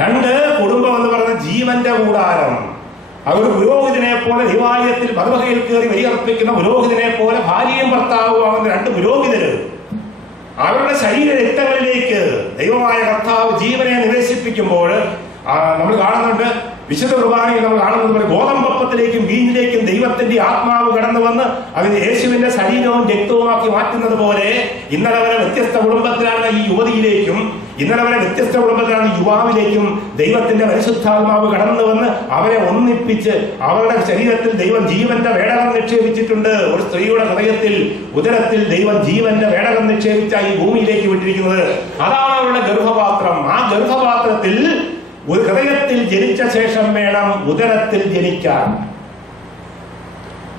രണ്ട്, കുടുംബം എന്ന് പറയുന്ന ജീവന്റെ കൂടാരം. അവർ പുരോഹിതനെ പോലെ ദൈവാലയത്തിൽ മറുവകയിൽ കയറി ബലിയർപ്പിക്കുന്ന പുരോഹിതനെ പോലെ ഭാര്യയും ഭർത്താവുമാകുന്ന രണ്ട് പുരോഹിതര് അവരുടെ ശരീര രക്തങ്ങളിലേക്ക് ദൈവമായ കർത്താവ് ജീവനെ നിവേശിപ്പിക്കുമ്പോൾ നമ്മൾ കാണുന്നുണ്ട്. വിശുദ്ധ കുർബാനയിൽ നമ്മൾ കാണുന്നത് പോലെ ഗോതമ്പപ്പത്തിലേക്കും വീഞ്ഞിലേക്കും ദൈവത്തിന്റെ ആത്മാവ് കടന്നു വന്ന് അതിന് യേശുവിന്റെ ശരീരവും രക്തവുമാക്കി മാറ്റുന്നത് പോലെ ഇന്നലെ വരെ വ്യത്യസ്ത കുടുംബത്തിലാണ് ഈ യുവതിയിലേക്കും, ഇന്നലെ വരെ വ്യത്യസ്ത കുടുംബത്തിലാണ് യുവാവിലേക്കും ദൈവത്തിന്റെ പരിശുദ്ധാത്മാവ് കടന്നു വന്ന് അവരെ ഒന്നിപ്പിച്ച് അവരുടെ ശരീരത്തിൽ ദൈവം ജീവന്റെ വേടകം നിക്ഷേപിച്ചിട്ടുണ്ട്. ഒരു സ്ത്രീയുടെ ഹൃദയത്തിൽ, ഉദരത്തിൽ ദൈവം ജീവന്റെ വേടകം നിക്ഷേപിച്ച ഈ ഭൂമിയിലേക്ക് വിട്ടിരിക്കുന്നത്. അതാണ് അവരുടെ ഗർഭപാത്രം. ആ ഗർഭപാത്രത്തിൽ ഒരു ഹൃദയത്തിൽ ജനിച്ച ശേഷം വേണം ഉദരത്തിൽ ജനിക്കാൻ.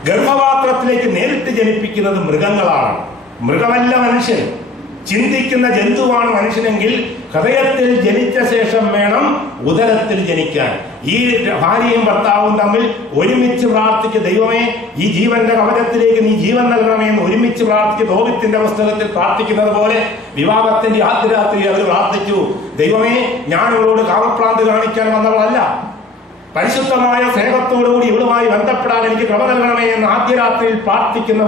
ഗർഭപാത്രത്തിലേക്ക് നേരിട്ട് ജനിപ്പിക്കുന്നത് മൃഗങ്ങളാണ്. മൃഗമല്ല മനുഷ്യൻ. ചിന്തിക്കുന്ന ജന്തുവാണ് മനുഷ്യനെങ്കിൽ ഹൃദയത്തിൽ ജനിച്ച ശേഷം വേണം ഉദരത്തിൽ ജനിക്കാൻ. ഈ ഭാര്യയും ഭർത്താവും തമ്മിൽ ഒരുമിച്ച് പ്രാർത്ഥിച്ച്, ദൈവമേ ഈ ജീവന്റെ കവചത്തിലേക്ക് നീ ജീവൻ നൽകണമേ എന്ന് ഒരുമിച്ച് പ്രാർത്ഥിച്ച് തോബിത്തിന്റെ പുസ്തകത്തിൽ പ്രാർത്ഥിക്കുന്നത് പോലെ വിവാഹത്തിന്റെ ആദ്യ രാത്രി അവർ പ്രാർത്ഥിച്ചു. ദൈവമേ, ഞാൻ ഇവളോട് കാമപ്രാന്ത് കാണിക്കാൻ വന്നവളല്ല, പരിശുദ്ധമായ സ്നേഹത്തോടുകൂടി ഇവളുമായി ബന്ധപ്പെടാൻ എനിക്ക് കൃപ നൽകണമേ എന്ന് ആദ്യ രാത്രിയിൽ പ്രാർത്ഥിക്കുന്ന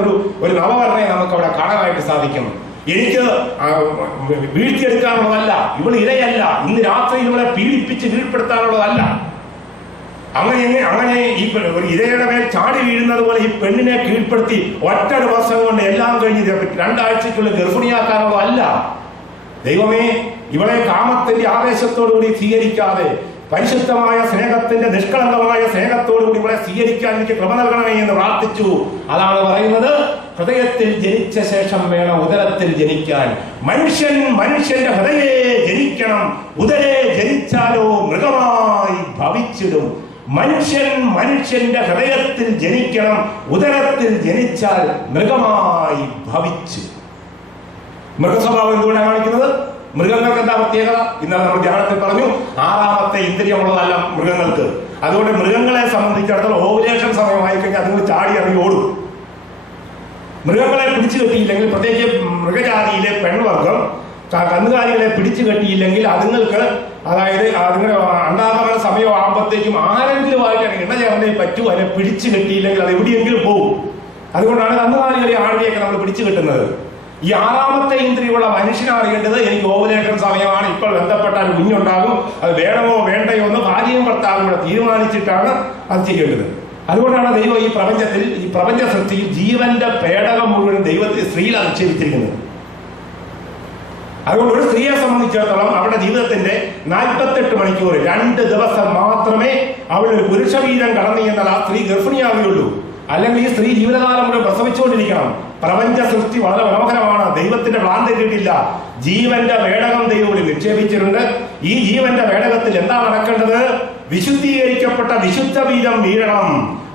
ഒരു നവവർണ്ണയെ നമുക്ക് അവിടെ കാണാനായിട്ട് സാധിക്കും. എനിക്ക് വീഴ്ത്തിയെടുക്കാനുള്ളതല്ല, ഇവൾ ഇരയല്ല, ഇന്ന് രാത്രി ഇവളെ പീഡിപ്പിച്ച് കീഴ്പ്പെടുത്താനുള്ളതല്ല. അങ്ങനെ ഈ ഒരു ഇരയുടെ മേൽ ചാടി വീഴുന്നത് പോലെ ഈ പെണ്ണിനെ കീഴ്പ്പെടുത്തി ഒറ്റ ദിവസം കൊണ്ട് എല്ലാം കഴിഞ്ഞ് 2 ആഴ്ചക്കുള്ളിൽ ഗർഭിണിയാക്കാനുള്ളതല്ല. ദൈവമേ, ഇവളെ കാമത്തിന്റെ ആവേശത്തോടുകൂടി സ്വീകരിക്കാതെ പരിശുദ്ധമായ സ്നേഹത്തിന്റെ നിഷ്കളങ്കമായ സ്നേഹത്തോടുകൂടി ഇവളെ സ്വീകരിക്കാൻ എനിക്ക് കൃപ നൽകണമേ എന്ന് പ്രാർത്ഥിച്ചു. അതാണ് പറയുന്നത്, ഹൃദയത്തിൽ ജനിച്ച ശേഷം വേണം ഉദരത്തിൽ ജനിക്കാൻ. മനുഷ്യന്റെ ഹൃദയെ ജനിക്കണം, ഉദരെ ജനിച്ചാലോ മൃഗമായി ഭവിച്ചിടും. മനുഷ്യന്റെ ഹൃദയത്തിൽ ജനിക്കണം, ഉദരത്തിൽ ജനിച്ചാൽ മൃഗമായി ഭവിച്ചു. മൃഗസ്വഭാവം എന്തുകൊണ്ടാണ് കാണിക്കുന്നത്? മൃഗങ്ങൾക്ക് എന്താ പ്രത്യേകത? ഇന്നലെ നമ്മൾ ധ്യാനത്തിൽ പറഞ്ഞു, 6ാമത്തെ ഇന്ദ്രിയമുള്ളതല്ല മൃഗങ്ങൾക്ക്. അതുകൊണ്ട് മൃഗങ്ങളെ സംബന്ധിച്ചിടത്തോളം ഓവുലേഷൻ സമയമായി കഴിഞ്ഞാൽ അതുങ്ങൾ ചാടി ഇറങ്ങി ഓടും. മൃഗങ്ങളെ പിടിച്ചു കെട്ടിയില്ലെങ്കിൽ, പ്രത്യേകിച്ച് മൃഗജാതിയിലെ പെൺവർഗം കന്നുകാലികളെ പിടിച്ചു കെട്ടിയില്ലെങ്കിൽ അതുങ്ങൾക്ക്, അതായത് അതുങ്ങൾ അണ്ടാഗമന സമയം ആകുമ്പോഴത്തേക്കും ആരെങ്കിലുമായിട്ടാണ് ഇണ ചേർന്നേ പറ്റൂ. അതിനെ പിടിച്ചു കെട്ടിയില്ലെങ്കിൽ അത് എവിടെയെങ്കിലും പോകും. അതുകൊണ്ടാണ് കന്നുകാലികളെ ആടിനെയൊക്കെ നമ്മൾ പിടിച്ചു കെട്ടുന്നത്. ഈ 6ാമത്തെ ഇന്ദ്രിയമുള്ള മനുഷ്യനറിയേണ്ടത്, എനിക്ക് ഓവുലേഷൻ സമയമാണ്, ഇപ്പോൾ ബന്ധപ്പെട്ടാൽ കുഞ്ഞുണ്ടാകും, അത് വേണമോ വേണ്ടയോ എന്ന് ഭാര്യയും ഭർത്താവും കൂടെ തീരുമാനിച്ചിട്ടാണ് അത് ചെയ്യേണ്ടത്. അതുകൊണ്ടാണ് ദൈവം ഈ പ്രപഞ്ചത്തിൽ, ഈ പ്രപഞ്ച സൃഷ്ടിയിൽ ജീവന്റെ പേടകം മുഴുവൻ ദൈവത്തെ സ്ത്രീയിലാണ് നിക്ഷേപിച്ചിരിക്കുന്നത്. അതുകൊണ്ട് ഒരു സ്ത്രീയെ സംബന്ധിച്ചിടത്തോളം അവരുടെ ജീവിതത്തിന്റെ 48 മണിക്കൂർ 2 ദിവസം മാത്രമേ അവളൊരു പുരുഷവീരം കടന്നു എന്നാൽ ആ സ്ത്രീ ഗർഭിണിയാവുകയുള്ളൂ. അല്ലെങ്കിൽ ഈ സ്ത്രീ ജീവിതകാലം മുഴുവൻ പ്രസവിച്ചുകൊണ്ടിരിക്കണം. പ്രപഞ്ച സൃഷ്ടി വളരെ മനോഹരമാണ്. ദൈവത്തിന്റെ പ്ലാൻ തെറ്റിയിട്ടില്ല. ജീവന്റെ വേടകം ദൈവം നിക്ഷേപിച്ചിട്ടുണ്ട്. ഈ ജീവന്റെ വേടകത്തിൽ എന്താ നടക്കേണ്ടത്? വിശുദ്ധീകരിക്കപ്പെട്ട വിശുദ്ധ ബീജം വീഴണം.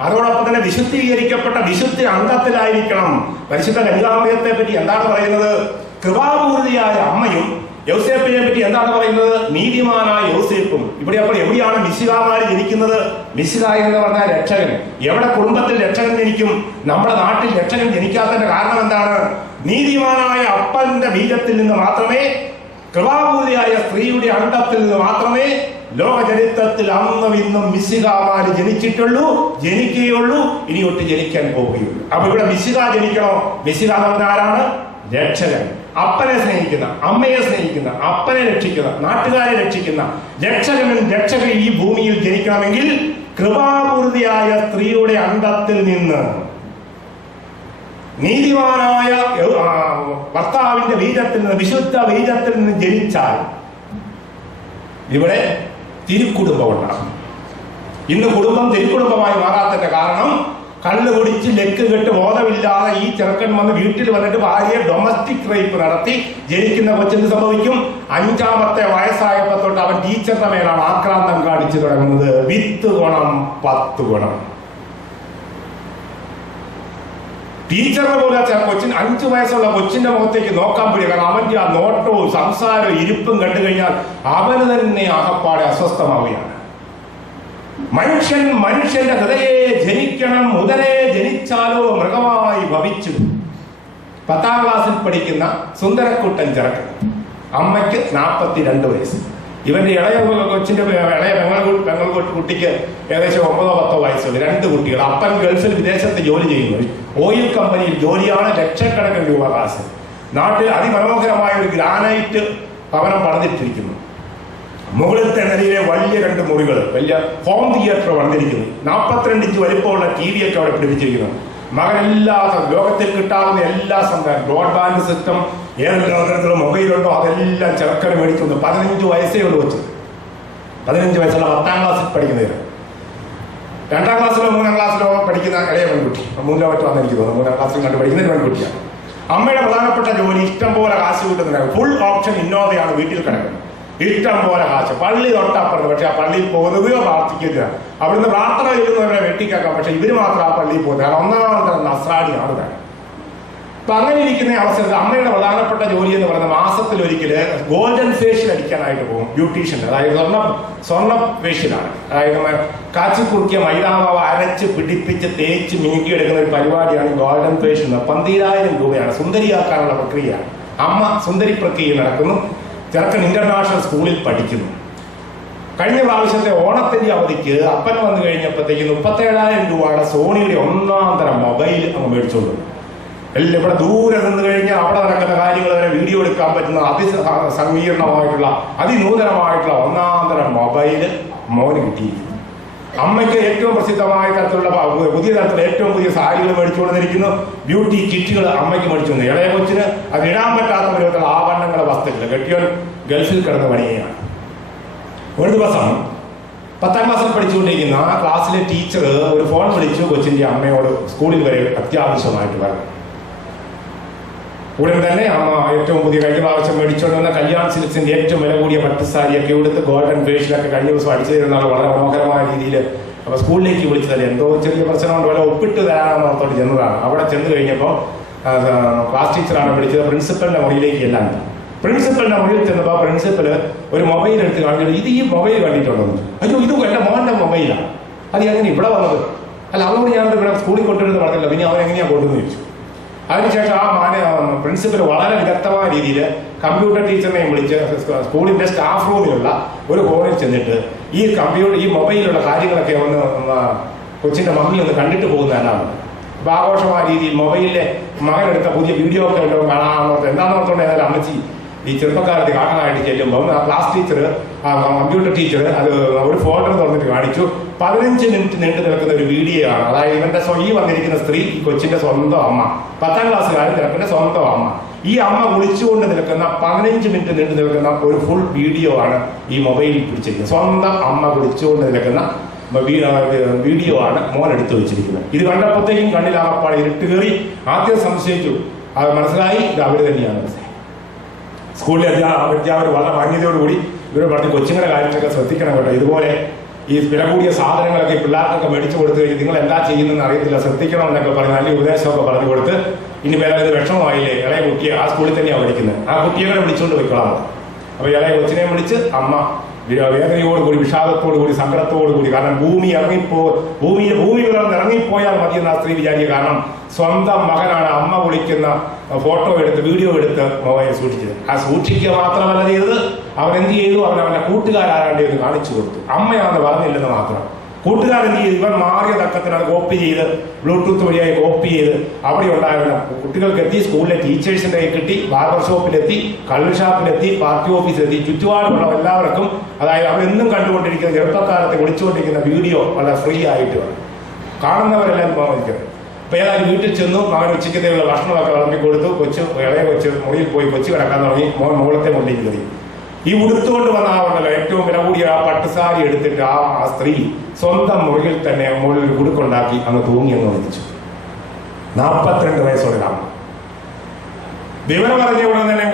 അതോടൊപ്പം തന്നെ വിശുദ്ധീകരിക്കപ്പെട്ട വിശുദ്ധ അംഗത്തിലായിരിക്കണം. പരിശുദ്ധ കന്യകാമറിയത്തെ പറ്റി എന്താണ് പറയുന്നത്? കൃപാപൂർത്തിയായ അമ്മയും യൗസേപ്പിനെ പറ്റി എന്താണ് പറയുന്നത്? നീതിമാനായ യൗസേപ്പും. ഇവിടെ അപ്പോൾ എവിടെയാണ് മിശിഹാമാര് ജനിക്കുന്നത്? മിശിഹ എന്ന് പറഞ്ഞാൽ രക്ഷകൻ. എവിടെ കുടുംബത്തിൽ രക്ഷകൻ ജനിക്കും? നമ്മുടെ നാട്ടിൽ രക്ഷകൻ ജനിക്കാത്തതിന്റെ കാരണം എന്താണ്? നീതിമാനായ അപ്പന്റെ ബീജത്തിൽ നിന്ന് മാത്രമേ, കൃപാപൂർത്തിയായ സ്ത്രീയുടെ അണ്ടത്തിൽ നിന്ന് മാത്രമേ ലോക ചരിത്രത്തിൽ അന്നും ഇന്നും മിശിഹാമാര് ജനിച്ചിട്ടുള്ളൂ, ജനിക്കുകയുള്ളൂ, ഇനിയൊട്ട് ജനിക്കാൻ പോവുകയുള്ളൂ. അപ്പൊ ഇവിടെ മിശിഹ ജനിക്കണോ? മിശിഹ എന്ന് പറഞ്ഞാൽ ആരാണ്? രക്ഷകൻ. അപ്പനെ സ്നേഹിക്കുന്ന, അമ്മയെ സ്നേഹിക്കുന്ന, അപ്പനെ രക്ഷിക്കുന്ന, നാട്ടുകാരെ രക്ഷിക്കുന്ന രക്ഷകൻ ഈ ഭൂമിയിൽ ജനിക്കണമെങ്കിൽ കൃപാപൂർത്തിയായ സ്ത്രീയുടെ അണ്ടത്തിൽ നിന്ന്, നീതിമാനായ ഭർത്താവിന്റെ ബീജത്തിൽ നിന്ന്, വിശുദ്ധ ബീജത്തിൽ നിന്ന് ജനിച്ചാൽ ഇവിടെ തിരുക്കുടുംബം ഉണ്ടാകും. ഇന്ന് കുടുംബം തിരുക്കുടുംബമായി മാറാത്തതിന്റെ കാരണം, കള്ള് കുടിച്ച് ലെക്ക് കെട്ട് ബോധമില്ലാതെ ഈ ചെറുക്കൻ വന്ന് വീട്ടിൽ വന്നിട്ട് ഭാര്യയെ ഡൊമസ്റ്റിക് റേപ്പ് നടത്തി ജനിക്കുന്ന കൊച്ചിന് സംഭവിക്കും. 5ാമത്തെ വയസ്സായപ്പോ തൊട്ട് അവൻ ടീച്ചറിന്റെ മേലാണ് ആക്രാന്തം കാണിച്ചു തുടങ്ങുന്നത്. 10 ഗുണം 10 ഗുണം. ടീച്ചറിനെ പോലെ കൊച്ചിന് 5 വയസ്സുള്ള കൊച്ചിന്റെ മുഖത്തേക്ക് നോക്കാൻ പറ്റില്ല. കാരണം അവന്റെ ആ നോട്ടവും സംസാരവും ഇരിപ്പും കണ്ടു കഴിഞ്ഞാൽ അവന് തന്നെ ആകപ്പാടെ അസ്വസ്ഥമാവുകയാണ്. മനുഷ്യന്റെ ഹൃദയെ ജനിക്കണം, ഉദരെ ജനിച്ചാലോ മൃഗമായി ഭവിച്ചു. 10ാം ക്ലാസ്സിൽ പഠിക്കുന്ന സുന്ദരക്കുട്ടൻ ചെറുക്കൻ, അമ്മയ്ക്ക് 42 വയസ്സ്. ഇവന്റെ ഇളയ കുട്ടിക്ക് ഏകദേശം 9-10 വയസ്സുണ്ട്. 2 കുട്ടികൾ. അപ്പൻ ഗൾഫിൽ വിദേശത്ത് ജോലി ചെയ്യുന്നു. ഓയിൽ കമ്പനിയിൽ ജോലിയാണ്. ലക്ഷക്കണക്കിന് രൂപ കാശ്. നാട്ടിൽ അതിമനോഹരമായ ഒരു ഗ്രാനൈറ്റ് ഭവനം പണിതിട്ടിരിക്കുന്നു. മുകളിലത്തെ നിലയിലെ വലിയ 2 മുറികൾ, വലിയ ഹോം തിയേറ്റർ പണിതിരിക്കുന്നു. 42 ഇഞ്ച് വലിപ്പമുള്ള TV ഒക്കെ അവിടെ പിടിപ്പിച്ചിരിക്കുന്നു. മകൻ എല്ലാ ലോകത്തിൽ കിട്ടാവുന്ന എല്ലാ സംവിധാനം, ബ്രോഡ്ബാൻഡ് സിസ്റ്റം, ഏതെങ്കിലും തരത്തിലുള്ള മൊബൈലുണ്ടോ അതെല്ലാം ചെറുക്കന് മേടിച്ചുകൊണ്ട് 15 വയസ്സേ ഉള്ളൂ വെച്ച്. 15 വയസ്സുള്ള 10ാം ക്ലാസ്സിൽ പഠിക്കുന്നതിന്. 2ാം ക്ലാസ്സിലോ 3ാം ക്ലാസ്സിലോ പഠിക്കുന്ന ഇളയ പെൺകുട്ടി, 3 മറ്റോ വന്നെനിക്ക് തോന്നുന്നു, 3ാം ക്ലാസ്സിൽ കണ്ട് പഠിക്കുന്ന പെൺകുട്ടിയാണ്. അമ്മയുടെ പ്രധാനപ്പെട്ട ജോലി ഇഷ്ടം പോലെ കാശ് കിട്ടുന്നതിനാണ്. ഫുൾ ഓപ്ഷൻ ഇന്നോവയാണ് വീട്ടിൽ കിടക്കുന്നത്. ഇഷ്ടം പോലെ കാശ്. പള്ളി തൊട്ടപ്പുറത്ത്. പക്ഷെ ആ പള്ളിയിൽ പോകുകയോ പ്രാർത്ഥിക്കുകയോ, അവിടുന്ന് പ്രാർത്ഥന ചെയ്യുന്നവരെ വെട്ടിക്കാക്കാം. പക്ഷെ ഇവര് മാത്രം ആ പള്ളിയിൽ പോകുന്നത്. കാരണം ഒന്നാമത്തെ നസ്രാണിയാണ് വേണം. അപ്പൊ അങ്ങനെ ഇരിക്കുന്ന അവസരത്തിൽ അമ്മയുടെ പ്രധാനപ്പെട്ട ജോലി എന്ന് പറയുന്നത് മാസത്തിലൊരിക്കല് ഗോൾഡൻ ഫേഷ്യൽ അടിക്കാനായിട്ട് പോകും ബ്യൂട്ടീഷ്യൻ. അതായത് സ്വർണ്ണ ഫേഷ്യലാണ്. അതായത് കാച്ചി കുറുക്കിയ മൈദാമാവ് അരച്ച് പിടിപ്പിച്ച് തേച്ച് മിനുക്കിയെടുക്കുന്ന ഒരു പരിപാടിയാണ് ഗോൾഡൻ ഫേഷ്യൽ. 12,000 രൂപയാണ്. സുന്ദരിയാക്കാനുള്ള പ്രക്രിയയാണ്. അമ്മ സുന്ദരി പ്രക്രിയ നടക്കുന്നു. ചെറുക്കൻ ഇന്റർനാഷണൽ സ്കൂളിൽ പഠിക്കുന്നു. കഴിഞ്ഞ പ്രാവശ്യത്തെ ഓണത്തിന്റെ അവധിക്ക് അപ്പൻ വന്നു കഴിഞ്ഞപ്പോഴത്തേക്ക് 37,000 രൂപയുടെ സോണിയുടെ 1ാം തരം മൊബൈൽ അങ്ങ് മേടിച്ചോണ്ട്. എല്ലാം ഇവിടെ ദൂരെ നിന്ന് കഴിഞ്ഞാൽ അവിടെ നടക്കുന്ന കാര്യങ്ങൾ വരെ വീഡിയോ എടുക്കാൻ പറ്റുന്ന അതിസങ്കീർണമായിട്ടുള്ള അതിനൂതനമായിട്ടുള്ള 1ാം തരം മൊബൈല് മോന് കിട്ടിയിരിക്കുന്നു. അമ്മയ്ക്ക് ഏറ്റവും പ്രസിദ്ധമായ തരത്തിലുള്ള പുതിയ തരത്തിലുള്ള ഏറ്റവും പുതിയ സാരികൾ മേടിച്ചുകൊണ്ടിരിക്കുന്നു. ബ്യൂട്ടി കിറ്റുകൾ അമ്മയ്ക്ക് മേടിച്ചുകൊണ്ട്. ഇളയ കൊച്ചിന് അത് ഇടാൻ പറ്റാത്ത വിധത്തിലുള്ള ആഭരണങ്ങളുടെ വസ്തുക്കൾ. കെട്ടിയോൻ ഗൾഫിൽ കിടന്ന് പണിയുകയാണ്. ഒരു ദിവസം 10ാം ക്ലാസ്സിൽ പഠിച്ചുകൊണ്ടിരിക്കുന്ന ആ ക്ലാസ്സിലെ ടീച്ചർ ഒരു ഫോൺ വിളിച്ചു കൊച്ചിന്റെ അമ്മയോട് സ്കൂളിൽ വരെ അത്യാവശ്യമായിട്ട് പറഞ്ഞു. ഉടൻ തന്നെ അമ്മ ഏറ്റവും പുതിയ കഴിഞ്ഞ പ്രാവശ്യം മേടിച്ചുകൊണ്ട് വന്ന കല്യാൺ സിൽക്സിന്റെ ഏറ്റവും വില കൂടിയ പട്ടുസാരിയൊക്കെ എടുത്ത് ഗോൾഡൻ ഫേഷ്യലൊക്കെ കഴിഞ്ഞ ദിവസം അടിച്ചു തരുന്നതാണ് വളരെ മനോഹരമായ രീതിയിൽ. അപ്പൊ സ്കൂളിലേക്ക് വിളിച്ചതല്ലേ, എന്തോ ചെറിയ പ്രശ്നമുണ്ട്, വല്ല ഒപ്പിട്ട് തരാമെന്ന് ഓർത്തോട്ട് ചെന്നതാണ്. അവിടെ ചെന്ന് കഴിഞ്ഞപ്പോൾ ക്ലാസ് ടീച്ചറാണ് വിളിച്ചത്. പ്രിൻസിപ്പലിന്റെ മുറിയിലേക്ക് എല്ലാം. പ്രിൻസിപ്പലിന്റെ മുറിയിൽ ചെന്നപ്പോൾ പ്രിൻസിപ്പൽ ഒരു മൊബൈൽ എടുത്ത് കാണിച്ചിട്ട് ഇത് ഈ മൊബൈൽ കണ്ടിട്ടുണ്ടോ? അയ്യോ ഇത് എന്റെ മോന്റെ മൊബൈലാണ്. അത് എങ്ങനെ ഇവിടെ വന്നത്? അല്ല അതുകൊണ്ട് ഞാൻ ഇവിടെ സ്കൂളിൽ കൊണ്ടുവരുന്നത് പറഞ്ഞില്ല. പിന്നെ അവൻ എങ്ങനെയാ കൊണ്ടുവന്ന് ചോദിച്ചു. അതിനുശേഷം ആ പ്രിൻസിപ്പൽ വളരെ വിദഗ്ധമായ രീതിയിൽ കമ്പ്യൂട്ടർ ടീച്ചറിനെയും വിളിച്ച് സ്കൂളിന്റെ സ്റ്റാഫ് റൂമിലുള്ള ഒരു ഹോളിൽ ചെന്നിട്ട് ഈ മൊബൈലിലുള്ള കാര്യങ്ങളൊക്കെ ഒന്ന് കൊച്ചിന്റെ മമ്മിൽ ഒന്ന് കണ്ടിട്ട് പോകുന്നതല്ലാണ്. അപ്പൊ ആഘോഷമായ രീതിയിൽ മൊബൈലിലെ മകനെടുത്ത പുതിയ വീഡിയോ ഒക്കെ ഉണ്ടോ കാണാമെന്നോർത്ത് എന്താണെന്നോർത്തോണ്ട് ഏതായാലും അമ്മച്ചി ഈ ചെറുപ്പക്കാലത്ത് കാണാനായിട്ട് ചെല്ലുമ്പോൾ ആ ക്ലാസ് ടീച്ചർ കമ്പ്യൂട്ടർ ടീച്ചർ അത് ഒരു ഫോൾഡർ തുറന്നിട്ട് കാണിച്ചു. 15 മിനിറ്റ് നീണ്ടു നിൽക്കുന്ന ഒരു വീഡിയോ ആണ്. അതായത് ഇവന്റെ ഈ വന്നിരിക്കുന്ന സ്ത്രീ ഈ കൊച്ചിന്റെ സ്വന്തം അമ്മ, 10ാം ക്ലാസ്സുകാരൻ ചെറുക്കന്റെ സ്വന്തം അമ്മ. ഈ അമ്മ വിളിച്ചുകൊണ്ട് നിൽക്കുന്ന 15 മിനിറ്റ് നീണ്ടു നിൽക്കുന്ന ഒരു ഫുൾ വീഡിയോ ആണ് ഈ മൊബൈലിൽ പിടിച്ചിരിക്കുന്നത്. സ്വന്തം അമ്മ വിളിച്ചുകൊണ്ട് നിൽക്കുന്ന വീഡിയോ ആണ് മോൻ എടുത്തു വെച്ചിരിക്കുന്നത്. ഇത് കണ്ടപ്പോഴത്തേക്കും കണ്ണിലാകപ്പാടെ ഇരുട്ട് കയറി. ആദ്യം സംശയിച്ചു, അത് മനസ്സിലായി ഇത് അവര് തന്നെയാണ്. മനസ്സിലായി. സ്കൂളിലെ അധ്യാപകർ വളരെ മാന്യതയോടുകൂടി ഇവർ പറഞ്ഞ് കൊച്ചുങ്ങളുടെ കാര്യങ്ങളൊക്കെ ശ്രദ്ധിക്കണം കേട്ടോ. ഇതുപോലെ ഈ വില കൂടിയ സാധനങ്ങളൊക്കെ പിള്ളേർക്കൊക്കെ മേടിച്ചു കൊടുത്തു കഴിഞ്ഞ് നിങ്ങൾ എന്താ ചെയ്യുന്നതെന്ന് അറിയത്തില്ല, ശ്രദ്ധിക്കണം എന്നൊക്കെ പറഞ്ഞ് നല്ല ഉപദേശമൊക്കെ പറഞ്ഞു കൊടുത്ത് ഇനി വേറെ ഇത് വിഷമമായില്ലേ, ഇളയ കുട്ടിയെ ആ സ്കൂളിൽ തന്നെയാണ് പഠിക്കുന്നത്, ആ കുട്ടിയെ കൂടെ വിളിച്ചുകൊണ്ട് പോയിക്കൊള്ളാം. അപ്പൊ ഇളയ കൊച്ചിനെ വിളിച്ച് അമ്മ വേദനയോടുകൂടി വിഷാദത്തോടുകൂടി സങ്കടത്തോടുകൂടി, കാരണം ഭൂമി വിളർന്ന് ഇറങ്ങിപ്പോയാൽ മതി എന്ന് ആ സ്ത്രീ വിചാരിക്കുക. കാരണം സ്വന്തം മകനാണ് അമ്മ വിളിക്കുന്ന ഫോട്ടോ എടുത്ത് വീഡിയോ എടുത്ത് മൊബൈൽ സൂക്ഷിച്ചത്. ആ സൂക്ഷിക്കുക മാത്രമല്ല ചെയ്തത്, അവൻ എന്ത് ചെയ്തു, അവന്റെ കൂട്ടുകാരാണ്ട് എന്ന് കാണിച്ചു കൊടുത്തു. അമ്മയാണെന്ന് പറഞ്ഞില്ലെന്ന് മാത്രം. കൂട്ടുകാരൻ എന്ത് ചെയ്തു, ഇവൻ മാറിയ തക്കത്തിന് അത് കോപ്പി ചെയ്ത് ബ്ലൂടൂത്ത് വഴിയായി കോപ്പി ചെയ്ത് അവിടെ ഉണ്ടായിരുന്ന കുട്ടികൾക്ക് എത്തി, സ്കൂളിലെ ടീച്ചേഴ്സിന്റെ കൈ കിട്ടി, ബാർബർ ഷോപ്പിലെത്തി, കള്ള് ഷാപ്പിലെത്തി, പാർട്ടി ഓഫീസിലെത്തി, ചുറ്റുപാടുമുള്ള എല്ലാവർക്കും, അതായത് അവരെന്നും കണ്ടുകൊണ്ടിരിക്കുന്ന ചെറുപ്പക്കാലത്തെ വിളിച്ചുകൊണ്ടിരിക്കുന്ന വീഡിയോ വളരെ ഫ്രീ ആയിട്ട് കാണുന്നവരെല്ലാം വിളിക്കുന്നത്. അപ്പൊ ഏതായാലും വീട്ടിൽ ചെന്നു, മകൻ ഉച്ചയ്ക്കത്തേക്കുള്ള ഭക്ഷണമൊക്കെ വിളമ്പി കൊടുത്തു. ഇളയ കൊച്ച് മുറിയിൽ പോയി കൊച്ചു കിടക്കാൻ തുടങ്ങി. മോൻ മുകളത്തെ കൊണ്ടേക്ക് കയറി. ഈ ഉടുത്തുകൊണ്ട് വന്ന ആവണ്ടല്ലോ ഏറ്റവും വില കൂടിയ ആ പട്ടുസാരി എടുത്തിട്ട് ആ സ്ത്രീ സ്വന്തം മുറിയിൽ തന്നെ മുകളിൽ ഒരു കുടുക്കുണ്ടാക്കി അങ്ങ് തൂങ്ങി അങ്ങ് വിളിച്ചു. 42 വയസ്സോടെ കാണും. വിവരം അറിഞ്ഞ ഉടൻ തന്നെ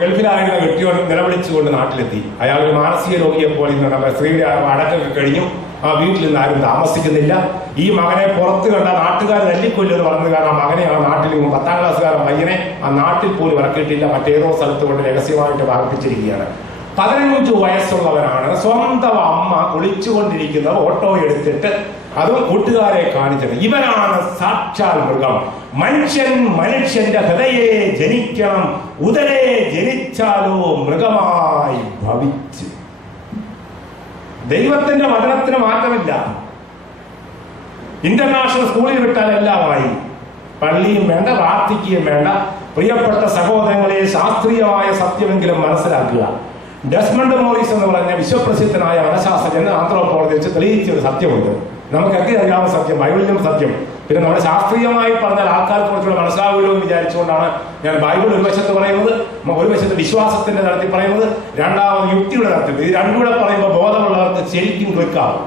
ഗൾഫിലായിരുന്ന കെട്ടിയോൻ നിലവിളിച്ചുകൊണ്ട് നാട്ടിലെത്തി. അയാൾ ഒരു മാനസിക രോഗിയെ പോലെ സ്ത്രീയുടെ അടക്കൊക്കെ കഴിഞ്ഞു. ആ വീട്ടിൽ നിന്ന് ആരും താമസിക്കുന്നില്ല. ഈ മകനെ പുറത്ത് കണ്ട നാട്ടുകാർ തല്ലിക്കൊല്ലെന്ന് പറഞ്ഞത് കാരണം മകനെ ആ നാട്ടിൽ 10ാം ക്ലാസ്സുകാരൻ പയ്യനെ ആ നാട്ടിൽ പോലും ഇറക്കിയിട്ടില്ല. മറ്റേതോ സ്ഥലത്ത് കൊണ്ട് രഹസ്യമായിട്ട് പാർപ്പിച്ചിരിക്കുകയാണ്. 15 വയസ്സുള്ളവരാണ്. സ്വന്തം അമ്മ കുളിച്ചുകൊണ്ടിരിക്കുന്ന ഓട്ടോ എടുത്തിട്ട് അതും കൂട്ടുകാരെ കാണിച്ചത്. ഇവനാണ് സാക്ഷാൽ മൃഗം. മനുഷ്യന്റെ ഹൃദയെ ജനിക്കണം, ഉദരേ ജനിച്ചാലോ മൃഗമായി ഭവിച്ച്. ദൈവത്തിന്റെ വചനത്തിന് മാറ്റമില്ല. ഇന്റർനാഷണൽ സ്കൂളിൽ വിട്ടാൽ എല്ലാമായി. പള്ളിയും വേണ്ട, പ്രാർത്ഥിക്കുകയും വേണ്ട. പ്രിയപ്പെട്ട സഹോദരങ്ങളെ, ശാസ്ത്രീയമായ സത്യമെങ്കിലും മനസ്സിലാക്കുക. ഡെസ്മണ്ട് മോറിസ് എന്ന് പറഞ്ഞ വിശ്വപ്രസിദ്ധനായ മനഃശാസ്ത്രജ്ഞൻ ആന്ത്രോപോളജി വെച്ച് തെളിയിച്ച ഒരു സത്യമുണ്ട്. നമുക്കൊക്കെ അറിയാവുന്ന സത്യം, ബൈബിളിലും സത്യം. പിന്നെ നമ്മുടെ ശാസ്ത്രീയമായി പറഞ്ഞാൽ ആൾക്കാർക്ക് കുറച്ചുകൂടെ മനസ്സിലാവുമല്ലോ എന്ന് വിചാരിച്ചുകൊണ്ടാണ് ഞാൻ ബൈബിൾ ഒരു വശത്ത് പറയുന്നത്, ഒരു വശത്ത് വിശ്വാസത്തിന്റെ തലത്തിൽ പറയുന്നത്, രണ്ടാമത് യുക്തിയുടെ തലത്തിൽ. ഇത് രണ്ടുകൂടെ പറയുമ്പോൾ ബോധമുള്ളവർക്ക് ശരിക്കും ക്ലിക്കാവും.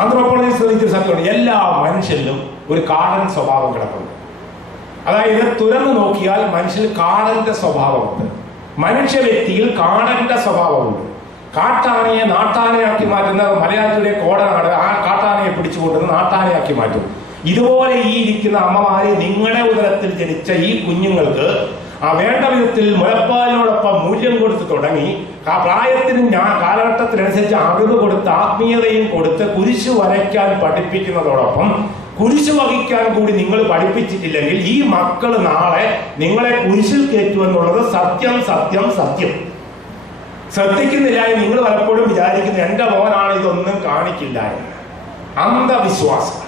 ആന്ത്രോപോളജിസ്റ്റ് തെളിയിച്ച സത്യമുണ്ട്, എല്ലാ മനുഷ്യരിലും ഒരു കാടൻ സ്വഭാവം കിടപ്പുണ്ട്. അതായത് തുറന്നു നോക്കിയാൽ മനുഷ്യന് കാടന്റെ സ്വഭാവമുണ്ട്. മനുഷ്യ വ്യക്തിയിൽ കാടന്റെ സ്വഭാവമുണ്ട്. കാട്ടാനയെ നാട്ടാനയാക്കി മാറ്റുന്ന മലയാളത്തിലെ കോടനാട് ആ കാട്ടാനയെ പിടിച്ചുകൊണ്ടുവന്ന് നാട്ടാനയാക്കി മാറ്റും. ഇതുപോലെ ഈ ഇരിക്കുന്ന അമ്മമാരെ, നിങ്ങളുടെ ഉദരത്തിൽ ജനിച്ച ഈ കുഞ്ഞുങ്ങൾക്ക് ആ വേണ്ട വിധത്തിൽ മുലപ്പാലിനോടൊപ്പം മൂല്യം കൊടുത്ത് തുടങ്ങി ആ പ്രായത്തിനും കാലഘട്ടത്തിനനുസരിച്ച് അറിവ് കൊടുത്ത് ആത്മീയതയും കൊടുത്ത് കുരിശു വരയ്ക്കാൻ പഠിപ്പിക്കുന്നതോടൊപ്പം കുരിശു വഹിക്കാൻ കൂടി നിങ്ങൾ പഠിപ്പിച്ചിട്ടില്ലെങ്കിൽ ഈ മക്കൾ നാളെ നിങ്ങളെ കുരിശിൽ കയറ്റുമെന്നുള്ളത് സത്യം സത്യം സത്യം. ശ്രദ്ധിക്കുന്നില്ല. നിങ്ങൾ പലപ്പോഴും വിചാരിക്കുന്നത് എന്റെ മോനാണ് ഇതൊന്നും കാണിക്കില്ല എന്ന്. അന്ധവിശ്വാസം.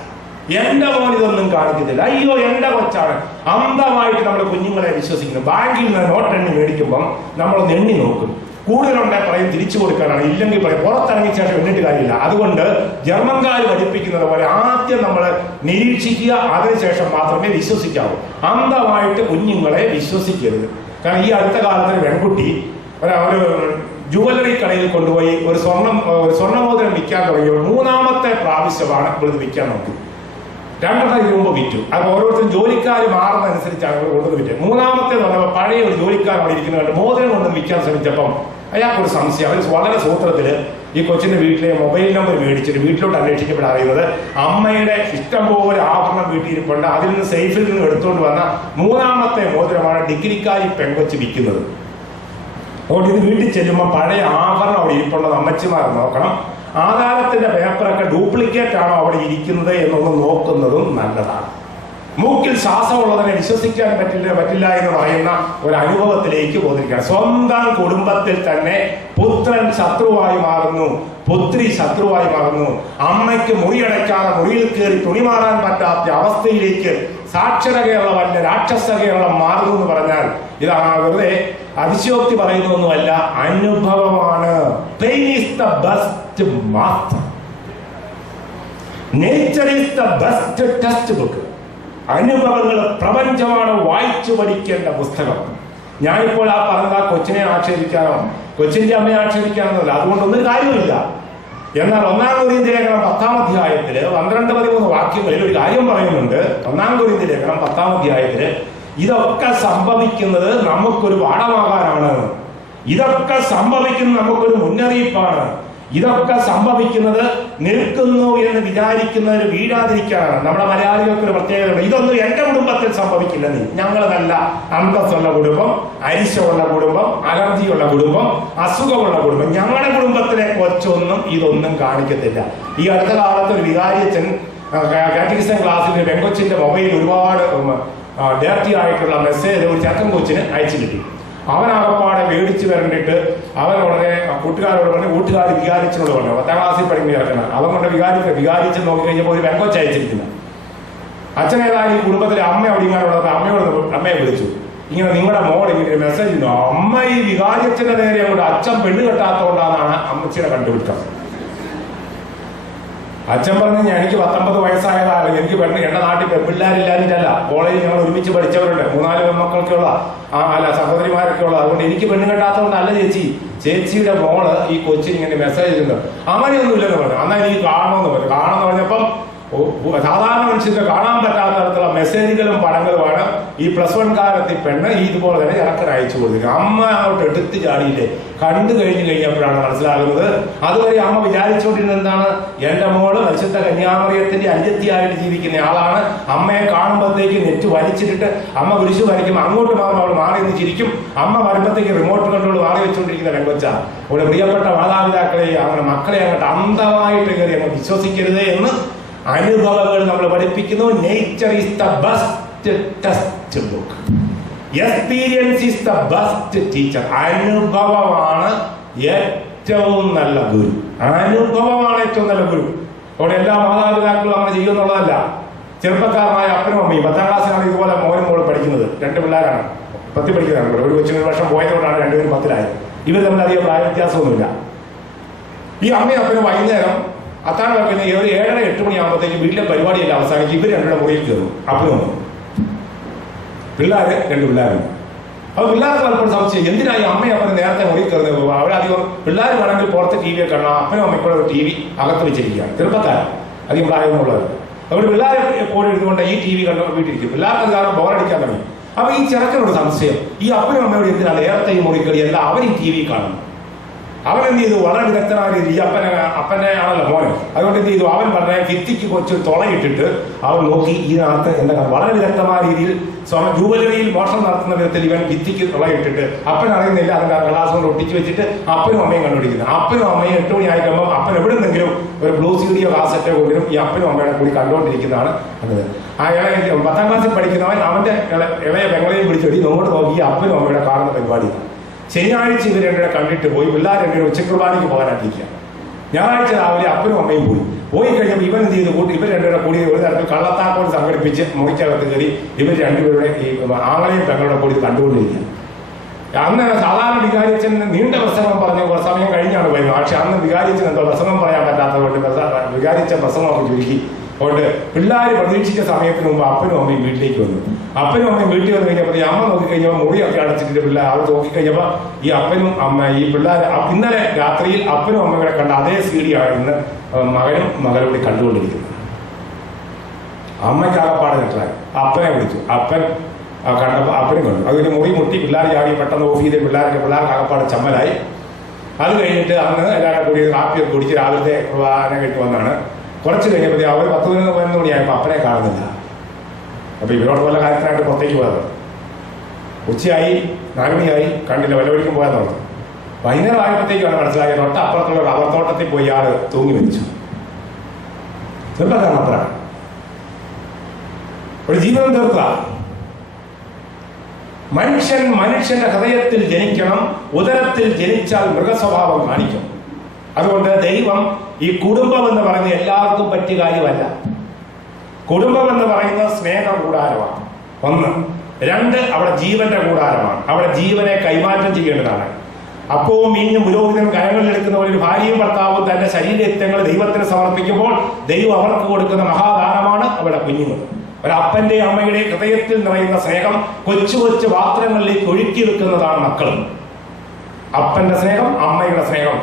എന്റെ മോൻ ഇതൊന്നും കാണിക്കത്തില്ല, അയ്യോ എന്റെ കൊച്ചാണ്. അന്ധമായിട്ട് നമ്മൾ കുഞ്ഞുങ്ങളെ വിശ്വസിക്കുന്നു. ബാങ്കിൽ നിന്ന് നോട്ടെണ്ണി മേടിക്കുമ്പം നമ്മളൊന്ന് എണ്ണി നോക്കും. കൂടുതലുണ്ടെ പറയും തിരിച്ചു കൊടുക്കാനാണ്, ഇല്ലെങ്കിൽ പറയും പുറത്തിറങ്ങിയ ശേഷം എണ്ണിട്ട് കാര്യമില്ല. അതുകൊണ്ട് ജർമ്മൻകാർ പഠിപ്പിക്കുന്നത് പോലെ ആദ്യം നമ്മൾ നിരീക്ഷിക്കുക, അതിനുശേഷം മാത്രമേ വിശ്വസിക്കാവൂ. അന്ധമായിട്ട് കുഞ്ഞുങ്ങളെ വിശ്വസിക്കരുത്. കാരണം ഈ അടുത്ത കാലത്തൊരു പെൺകുട്ടി ഒരു ജുവലറി കടയിൽ കൊണ്ടുപോയി ഒരു സ്വർണ്ണമോതിരം വിൽക്കാൻ തുടങ്ങിയപ്പോൾ 3ാമത്തെ പ്രാവശ്യമാണ് ഇവിടുന്ന് വിൽക്കാൻ നോക്കി. 2 മുമ്പ് വിറ്റു. അപ്പോൾ ഓരോരുത്തരും ജോലിക്കാർ മാറുന്നതനുസരിച്ചാണ് ഇവിടെ കൊണ്ടുവന്ന് വിറ്റത്. 3ാമത്തെ പറഞ്ഞപ്പോൾ പഴയ ഒരു ജോലിക്കാരൻ അവിടെ ഇരിക്കുന്നത് മോതിരം കൊണ്ടുവന്ന് വിൽക്കാൻ ശ്രമിച്ചപ്പം അയാൾക്കൊരു സംശയം. അവർ വളരെ സൂത്രത്തില് ഈ കൊച്ചിന്റെ വീട്ടിലെ മൊബൈൽ നമ്പർ മേടിച്ചിട്ട് വീട്ടിലോട്ട് അന്വേഷിക്കപ്പെടാൻ അറിയുന്നത് അമ്മയുടെ ഇഷ്ടംപോലെ ആഭരണം വീട്ടിയിരിപ്പുണ്ട്. അതിൽ നിന്ന് സേഫിൽ നിന്ന് എടുത്തുകൊണ്ട് വന്ന 3ാമത്തെ മോതിരമാണ് ഡിഗ്രിക്കാരി പെൺകൊച്ച് വിൽക്കുന്നത്. അതുകൊണ്ട് ഇത് വീട്ടിൽ ചെല്ലുമ്പോൾ പഴയ ആഭരണം അവിടെ ഇരിപ്പുള്ളത് അമ്മച്ചിമാർ നോക്കണം. ആധാരത്തിന്റെ പേപ്പറൊക്കെ ഡ്യൂപ്ലിക്കേറ്റ് ആണോ അവിടെ ഇരിക്കുന്നത് എന്നൊന്ന് നോക്കുന്നതും നല്ലതാണ്. മൂക്കിൽ ശ്വാസമുള്ളതിനെ വിശ്വസിക്കാൻ പറ്റില്ല എന്ന് പറയുന്ന ഒരു അനുഭവത്തിലേക്ക് പോന്നിരിക്കുകയാണ്. സ്വന്തം കുടുംബത്തിൽ തന്നെ പുത്രൻ ശത്രുവായി മാറുന്നു, പുത്രി ശത്രുവായി മാറുന്നു. അമ്മയ്ക്ക് മുറിയടയ്ക്കാതെ മുറിയിൽ കയറി തുണി മാറാൻ പറ്റാത്ത അവസ്ഥയിലേക്ക് സാക്ഷര കേരളമല്ല രാക്ഷസ കേരളം മാറുന്നു എന്ന് പറഞ്ഞാൽ ഇത് വെറുതെ അതിശയോക്തി പറയുന്നതൊന്നുമല്ല, അനുഭവമാണ്. Pain is the best master, nature is the best text book. അനുഭവങ്ങൾ പ്രപഞ്ചമാണ് വായിച്ചു പഠിക്കേണ്ട പുസ്തകം. ഞാനിപ്പോൾ ആ പറഞ്ഞ കൊച്ചിനെ ആക്ഷേപിക്കാനോ കൊച്ചിന്റെ അമ്മയെ ആക്ഷേപിക്കാനൊന്നുമില്ല, അതുകൊണ്ടൊന്നും കാര്യമില്ല. എന്നാൽ 1 കൊരിന്ത്യർ ലേഖനം 10-ാം അധ്യായത്തില് 12-13 വാക്യങ്ങളിൽ ഒരു കാര്യം പറയുന്നുണ്ട്. 1 കൊരിന്ത്യർ ലേഖനം 10-ാം അധ്യായത്തില് ഇതൊക്കെ സംഭവിക്കുന്നത് നമുക്കൊരു പാഠമാകാനാണ്. ഇതൊക്കെ സംഭവിക്കുന്നത് നമുക്കൊരു മുന്നറിയിപ്പാണ്. ഇതൊക്കെ സംഭവിക്കുന്നത് നിൽക്കുന്നു എന്ന് വിചാരിക്കുന്നതിന് വീഴാതിരിക്കാനാണ്. നമ്മുടെ മലയാളികൾക്കൊരു പ്രത്യേകത, ഇതൊന്നും എന്റെ കുടുംബത്തിൽ സംഭവിക്കില്ല. ഞങ്ങൾ നല്ല അന്തസ്സുള്ള കുടുംബം, അരിശമുള്ള കുടുംബം, അലർജിയുള്ള കുടുംബം, അസുഖമുള്ള കുടുംബം. ഞങ്ങളുടെ കുടുംബത്തിലെ കൊച്ചൊന്നും ഇതൊന്നും കാണിക്കത്തില്ല. ഈ അടുത്ത കാലത്ത് ഒരു വികാരിയച്ഛൻ കാറ്റഗിസം ക്ലാസ്സിൽ പെങ്കൊച്ചിന്റെ മൊബൈൽ ഒരുപാട് ഡയറക്റ്റി ആയിട്ടുള്ള മെസ്സേജ് ഒരു ചെക്കൻ കൊച്ചിന് അയച്ചു കിട്ടി. അവനകപ്പാടെ മേടിച്ചു വരണ്ടിട്ട് അവൻ ഉടനെ കൂട്ടുകാരോട് പറഞ്ഞു, കൂട്ടുകാർ വികാരിച്ചനോട് പറഞ്ഞു, 10ാം ക്ലാസ്സിൽ പഠിക്കുന്ന ചേർക്കണം. അവൻ കൊണ്ട് വികാരിച്ച് നോക്കി കഴിഞ്ഞപ്പോൾ ഒരു പെങ്കൊച്ച് അയച്ചിരിക്കുന്ന അച്ഛൻ ഏതായാലും ഈ കുടുംബത്തിലെ അമ്മ അവിടെ ഇങ്ങാനുള്ളത് അമ്മയെ വിളിച്ചു. ഇങ്ങനെ നിങ്ങളുടെ മോൾ ഇങ്ങനെ മെസ്സേജ് ചെയ്യുന്നു. അമ്മ ഈ വികാരിച്ചന്റെ നേരെ അങ്ങോട്ട് അച്ഛൻ പെണ്ണ് കെട്ടാത്തോണ്ടാണ് അമ്മച്ചിയുടെ കണ്ടുപിടുത്തം. അച്ഛൻ പറഞ്ഞു, എനിക്ക് 19 വയസ്സായതാണ്, എനിക്ക് പെണ്ണ് എന്റെ നാട്ടിൽ പെൺപിള്ളേരില്ലാഞ്ഞിട്ടല്ല, കോളേജിൽ ഞങ്ങൾ ഒരുമിച്ച് പഠിച്ചവരുണ്ട്, 3-4 പെൺമക്കൾക്കുള്ള സഹോദരിമാരൊക്കെ ഉള്ള, അതുകൊണ്ട് എനിക്ക് പെണ്ണ് കെട്ടാത്തതുകൊണ്ടല്ല ചേച്ചിയുടെ മോള് ഈ കൊച്ചിന് ഇങ്ങനെ മെസ്സേജ് ചെയ്യുന്നത്. അങ്ങനെയൊന്നും ഇല്ലെന്ന് പറഞ്ഞു. എന്നാൽ എനിക്ക് കാണണമെന്ന് പറഞ്ഞു. കാണുമെന്ന് പറഞ്ഞപ്പം സാധാരണ മനുഷ്യർക്ക് കാണാൻ പറ്റാത്ത തരത്തിലുള്ള മെസ്സേജുകളും പടങ്ങളുമാണ് ഈ +1 കാലത്ത് ഈ പെണ്ണ് ഇതുപോലെ തന്നെ ഇറക്കൻ അയച്ചു കൊടുക്കുക. അമ്മ അങ്ങോട്ട് എടുത്ത് ചാടിയില്ലേ. കണ്ടു കഴിഞ്ഞപ്പോഴാണ് മനസ്സിലാകുന്നത്. അതുവരെ അമ്മ വിചാരിച്ചുകൊണ്ടിരുന്നത് എന്താണ്, എന്റെ മോള് പരിശുദ്ധ കന്യാമറിയത്തിന്റെ അന്യത്തിയായിട്ട് ജീവിക്കുന്ന ആളാണ്. അമ്മയെ കാണുമ്പോഴത്തേക്ക് നെറ്റ് വലിച്ചിട്ട് അമ്മ കുരിശു വരയ്ക്കും, അങ്ങോട്ട് മാറും അവൾ മാറി നിന്ന് ചിരിക്കും. അമ്മ വരുമ്പോഴത്തേക്ക് റിമോട്ട് കൺട്രോൾ മാറി വെച്ചുകൊണ്ടിരിക്കുന്ന പെങ്കൊച്ചാണ്. ഇവിടെ പ്രിയപ്പെട്ട മാതാപിതാക്കളെ അങ്ങനെ മക്കളെ അങ്ങോട്ട് അന്ധമായിട്ട് കയറി അങ്ങ് വിശ്വസിക്കരുത് എന്ന് അനുഭവങ്ങൾ നമ്മൾ പഠിപ്പിക്കുന്നു. Nature is the best text book, experience is the best teacher. അനുഭവമാണ് ഏറ്റവും നല്ല ഗുരു. അനുഭവമാണ് ഏറ്റവും നല്ല ഗുരു. അവിടെ എല്ലാ മാതാപിതാക്കളും അങ്ങനെ ചെയ്യുമെന്നുള്ളതല്ല. ചെറുപ്പക്കാരനായ അപ്പനും അമ്മയും 10ാം ക്ലാസ്സിലാണ് ഇതുപോലെ മോനും മോളും പഠിക്കുന്നത്. 2 പിള്ളേരാണ്, 10 പഠിക്കുന്നതാണ്. ഒരു കൊച്ചിന് 1 വർഷം പോയതുകൊണ്ടാണ് 2 പേരും 10-ലായത്. ഇവർ തമ്മിൽ അധികം പ്രായ വ്യത്യാസമൊന്നുമില്ല. ഈ അമ്മയും അപ്പനും വൈകുന്നേരം അത്താഴം വെക്കുന്ന 7:30-8 മണിയാകുമ്പോഴത്തേക്ക് വീട്ടിലെ പരിപാടിയെല്ലാം അവസാനിച്ച് ഇവർ 2 മുറിയിൽ കയറും. അപ്പനും അമ്മയും പിള്ളേര് 2 പിള്ളേരുണ്ട്. അപ്പോൾ പിള്ളേർക്ക് പലപ്പോഴും സംശയം, എന്തിനായി അമ്മയും അപ്പനും നേരത്തെ മുറിയിൽ കയറുന്നത്? അവരധികം പിള്ളേർ വേണമെങ്കിൽ പുറത്ത് TV ഒക്കെ കാണാം, അപ്പനും അമ്മയ്ക്കൂടെ ഒരു TV അകത്ത് വെച്ചിരിക്കുകയാണ്. ചെറുപ്പക്കാരൻ, അധികം പ്രായമൊന്നുമുള്ളവർ. അതുകൊണ്ട് പിള്ളേർ എപ്പോഴും ഇരുന്നുകൊണ്ട് ഈ TV കണ്ടു വീട്ടിരിക്കും. പിള്ളേർക്ക് അത് കാരണം ബോറടിക്കാൻ തുടങ്ങി. അപ്പൊ ഈ ചെറുക്കനോട് സംശയം, ഈ അപ്പനും അമ്മയോട് എന്തിനാണ് നേരത്തെ ഈ മുറി കയറി? അല്ല, അവർ ഈ TV കാണും. അവൻ എന്ത് ചെയ്തു? വളരെ വിദഗ്ധനായ രീതി, അപ്പനെ ആണല്ലോ മോന്, അതുകൊണ്ട് എന്ത് ചെയ്തു? അവൻ പറഞ്ഞ ഭിത്തിക്ക് കുറച്ച് തുളയിട്ടിട്ട് അവൻ നോക്കി ഇതിനകത്ത് എന്താണ് വളരെ വിദഗ്ധമായ രീതിയിൽ ജൂവലറിയിൽ മോഷണം നടത്തുന്ന വിധത്തിൽ ഇവൻ ഭിത്തിക്ക് തുളയിട്ടിട്ട് അപ്പൻ അറിയുന്നില്ല. അതിന്റെ ഗ്ലാസ് കൊണ്ട് ഒട്ടിച്ചു വെച്ചിട്ട് അപ്പനും അമ്മയും കണ്ടുപിടിക്കുന്നത്. അപ്പനും അമ്മയും 8 മണി ആയിക്കുമ്പോൾ അപ്പൻ എവിടെന്നെങ്കിലും ഒരു ബ്ലൂ സീഡിയോ കാസറ്റോ കൊണ്ടുവരും. ഈ അപ്പനും അമ്മയുടെ കൂടി കണ്ടുകൊണ്ടിരിക്കുന്നതാണ് എന്നത്. ആ 10ാം ക്ലാസ്സിൽ പഠിക്കുന്നവൻ അവന്റെ ഇളയ പെങ്ങളെയും പിടിച്ചൊടി നോട്ട് നോക്കി ഈ അപ്പനും അമ്മയുടെ കാണുന്ന പരിപാടി. ശനിയാഴ്ച ഇവർ 2 കണ്ടിട്ട് പോയി. പിള്ളേർ 2 ഉച്ചക്കുർബാനയ്ക്ക് പോകാനാക്കിയിരിക്കുക. ഞായറാഴ്ച രാവിലെ അപ്പനും അമ്മയും പോയി കഴിഞ്ഞപ്പോൾ ഇവൻ എന്ത് ചെയ്ത് കൂട്ടി ഇവർ 2 കൂടി ഒരു തരത്തിൽ കള്ളത്താക്കോട് സംഘടിപ്പിച്ച് മുറിക്കകത്ത് കയറി ഇവർ 2 പേരുടെ ഈ ആങ്ങളെയും പെങ്ങളുടെ കൂടി കണ്ടുകൊണ്ടിരിക്കുക. അന്ന് സാധാരണ വികാരിച്ചൻ നീണ്ട പ്രസംഗം പറഞ്ഞു കുറച്ച് സമയം കഴിഞ്ഞാണ് വരുന്നത്. പക്ഷെ അന്ന് വികാരിച്ചൻ എന്തോ പ്രസംഗം പറയാൻ പറ്റാത്തതുകൊണ്ട് വികാരിച്ച പ്രസംഗമൊക്കെ ചുരുക്കി കൊണ്ട് പിള്ളേർ പ്രതീക്ഷിച്ച സമയത്തിന് മുമ്പ് അപ്പനും അമ്മയും വീട്ടിലേക്ക് വന്നു. അപ്പനും അമ്മയും വീട്ടിൽ വന്നു കഴിഞ്ഞപ്പോൾ ഈ അമ്മ നോക്കിക്കഴിഞ്ഞപ്പോൾ മുറിയൊക്കെ അടച്ചിട്ട് പിള്ളേർ അവർ നോക്കിക്കഴിഞ്ഞപ്പോൾ ഈ അപ്പനും അമ്മ ഈ പിള്ളേർ ഇന്നലെ രാത്രിയിൽ അപ്പനും അമ്മകളെ കണ്ട അതേ CD ആണ് ഇന്ന് മകനും മകളോട് കണ്ടുകൊണ്ടിരിക്കുന്നത്. അമ്മയ്ക്ക് ആകപ്പാടെ നെറ്റായി. അപ്പനെ വിളിച്ചു. അപ്പൻ കണ്ടപ്പോൾ അപ്പനും കണ്ടു. അതൊരു മുറി മുട്ടി പിള്ളേർ ചാടി പെട്ടെന്ന് ഓഫ് ചെയ്ത് പിള്ളേർക്ക് ആകപ്പാടെ ചമ്മലായി. അത് കഴിഞ്ഞിട്ട് അന്ന് എല്ലാവരും കൂടി കാപ്പിയൊക്കെ കുടിച്ച് രാവിലത്തെ കുർബാന കഴിഞ്ഞ് വന്നാണ്. കുറച്ച് കഴിഞ്ഞപ്പോൾ അവർ 10-11 മണിയായപ്പോൾ അപ്പനെ കാണുന്നില്ല. അപ്പൊ ഇവരോട് പോലെ കാര്യത്തിനായിട്ട് പുറത്തേക്ക് പോയത്. ഉച്ചയായി, 4 മണിയായി, കണ്ടില്ല. വല്ലവഴിക്കും പോയാൽ നോക്കി. വൈകുന്നേരം ആയപ്പോഴത്തേക്കാണ് മനസ്സിലാക്കിയത് തൊട്ടപ്പുറത്തുള്ള റബ്ബർ തോട്ടത്തിൽ പോയി ആള് തൂങ്ങി മരിച്ചു. ചെറുപ്പക്കാരൻ അപ്പുറമാണ്. ഒരു ജീവിതം തീർക്കുക. മനുഷ്യന്റെ ഹൃദയത്തിൽ ജനിക്കണം. ഉദരത്തിൽ ജനിച്ചാൽ മൃഗസ്വഭാവം കാണിക്കും. അതുകൊണ്ട് ദൈവം ഈ കുടുംബം എന്ന് പറയുന്നത് എല്ലാവർക്കും പറ്റിയ കാര്യമല്ല. കുടുംബം എന്ന് പറയുന്നത് സ്നേഹ കൂടാരമാണ്. 1. 2, അവിടെ ജീവന്റെ കൂടാരമാണ്. അവിടെ ജീവനെ കൈമാറ്റം ചെയ്യേണ്ടതാണ്. അപ്പവും മീഞ്ഞും പുരോഹിതൻ കരങ്ങളിലെടുക്കുന്ന ഒരു ഭാര്യയും ഭർത്താവും തന്റെ ശരീരങ്ങൾ ദൈവത്തിന് സമർപ്പിക്കുമ്പോൾ ദൈവം അവർക്ക് കൊടുക്കുന്ന മഹാദാനമാണ് അവിടെ കുഞ്ഞുങ്ങൾ. ഒരപ്പന്റെയും അമ്മയുടെയും ഹൃദയത്തിൽ നിറയുന്ന സ്നേഹം കൊച്ചു കൊച്ചു പാത്രങ്ങളിലേക്ക് ഒഴുക്കി വെക്കുന്നതാണ് മക്കൾ. അപ്പന്റെ സ്നേഹം, അമ്മയുടെ സ്നേഹം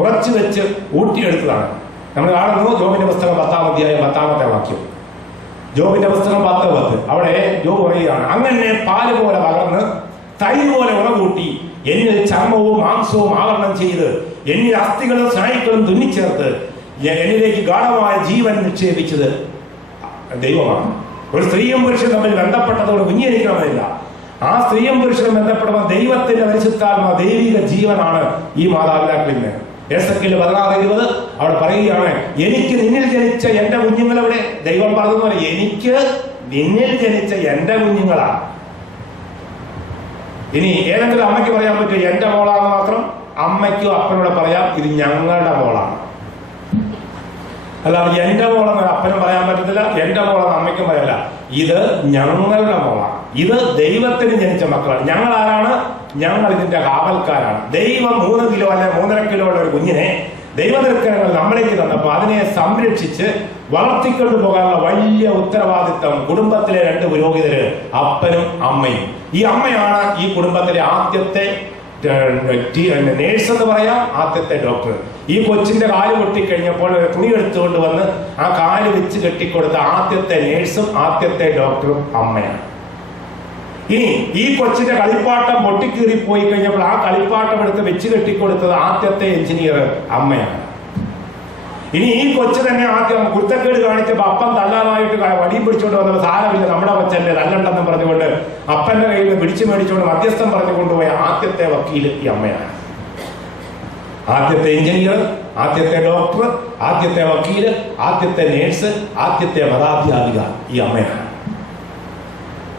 ഉറച്ചു വെച്ച് ഊട്ടിയെടുത്തതാണ്. നമ്മൾ കാണുന്നു ജോബിന്റെ പുസ്തകം 10-ാം അധ്യായം 10-ാമത്തെ വാക്യം. ജോബിന്റെ പുസ്തകം 10:10. അവിടെ ജോബ് പറയുകയാണ്, അങ്ങനെ പാല് പോലെ വളർന്ന് തൈര് പോലെ ഉറകൂട്ടി എന്നിൽ ചർമ്മവും മാംസവും ആവരണം ചെയ്ത് എന്നിൽ അസ്ഥികളും സ്നായുക്കളും തുന്നിച്ചേർത്ത് എന്നിലേക്ക് ഗാഢമായ ജീവൻ നിക്ഷേപിച്ചത് ദൈവമാണ്. ഒരു സ്ത്രീയും പുരുഷനും തമ്മിൽ ബന്ധപ്പെട്ടതോട് കുഞ്ഞിരിക്കണമെന്നില്ല. ആ സ്ത്രീയും പുരുഷനും ബന്ധപ്പെടുന്ന ദൈവത്തിന്റെ പരിശുദ്ധാത്മ ദൈവിക ജീവനാണ് ഈ മാതാപിതാക്കളിൽ. എസെക്കിയേൽ 16:20 അവിടെ പറയുകയാണ്, എനിക്ക് നിന്നിൽ ജനിച്ച എന്റെ കുഞ്ഞുങ്ങളെവിടെ? ദൈവം പറഞ്ഞതുപോലെ എനിക്ക് നിന്നിൽ ജനിച്ച എന്റെ കുഞ്ഞുങ്ങളാണ്. ഇനി ഏതെങ്കിലും അമ്മയ്ക്ക് പറയാൻ പറ്റും എന്റെ മോളാണെന്ന് മാത്രം? അമ്മയ്ക്കും അപ്പനോട് പറയാം ഇത് ഞങ്ങളുടെ മോളാണ്. അല്ലാതെ എന്റെ മോളെന്ന് അപ്പനും പറയാൻ പറ്റത്തില്ല, എന്റെ മോളെന്ന് അമ്മയ്ക്കും പറയല്ല. ഇത് ഞങ്ങളുടെ മോളാണ്. ഇത് ദൈവത്തിന് ജനിച്ച മക്കളാണ്. ഞങ്ങൾ ആരാണ്? ഞങ്ങൾ ഇതിന്റെ കാവൽക്കാരാണ്. ദൈവം 3 കിലോ അല്ലെ 3.5 കിലോയുടെ ഒരു കുഞ്ഞിനെ ദൈവനിർക്കരങ്ങൾ നമ്മളേക്ക് തന്നപ്പോൾ അതിനെ സംരക്ഷിച്ച് വളർത്തിക്കൊണ്ടു പോകാനുള്ള വലിയ ഉത്തരവാദിത്വം കുടുംബത്തിലെ 2 പുരോഹിതര്, അപ്പനും അമ്മയും. ഈ അമ്മയാണ് ഈ കുടുംബത്തിലെ ആദ്യത്തെ നേഴ്സ് എന്ന് പറയാം, ആദ്യത്തെ ഡോക്ടർ. ഈ കൊച്ചിന്റെ കാല് പൊട്ടിക്കഴിഞ്ഞപ്പോൾ തുണി എടുത്തുകൊണ്ട് വന്ന് ആ കാല് വെച്ച് കെട്ടിക്കൊടുത്ത ആദ്യത്തെ നേഴ്സും ആദ്യത്തെ ഡോക്ടറും അമ്മയാണ്. ഇനി ഈ കൊച്ചിന്റെ കളിപ്പാട്ടം പൊട്ടിക്കീറി പോയി കഴിഞ്ഞപ്പോൾ ആ കളിപ്പാട്ടം എടുത്ത് വെച്ച് കെട്ടിക്കൊടുത്തത് ആദ്യത്തെ എഞ്ചിനീയർ അമ്മയാണ്. ഇനി ഈ കൊച്ചു തന്നെ ആദ്യം കുരുത്തക്കേട് കാണിച്ചപ്പോൾ അപ്പം തല്ലാനായിട്ട് വടിയും പിടിച്ചുകൊണ്ട് വന്നത് സാരമില്ല നമ്മുടെ കൊച്ചല്ലേ തല്ലണ്ടെന്നും പറഞ്ഞുകൊണ്ട് അപ്പന്റെ കയ്യിൽ നിന്ന് പിടിച്ചു മേടിച്ചുകൊണ്ട് മധ്യസ്ഥം പറഞ്ഞു കൊണ്ടുപോയ ആദ്യത്തെ വക്കീൽ ഈ അമ്മയാണ്. ആദ്യത്തെ എഞ്ചിനീയർ, ആദ്യത്തെ ഡോക്ടർ, ആദ്യത്തെ വക്കീല്, ആദ്യത്തെ നേഴ്സ്, ആദ്യത്തെ മതാധ്യാപിക ഈ അമ്മയാണ്.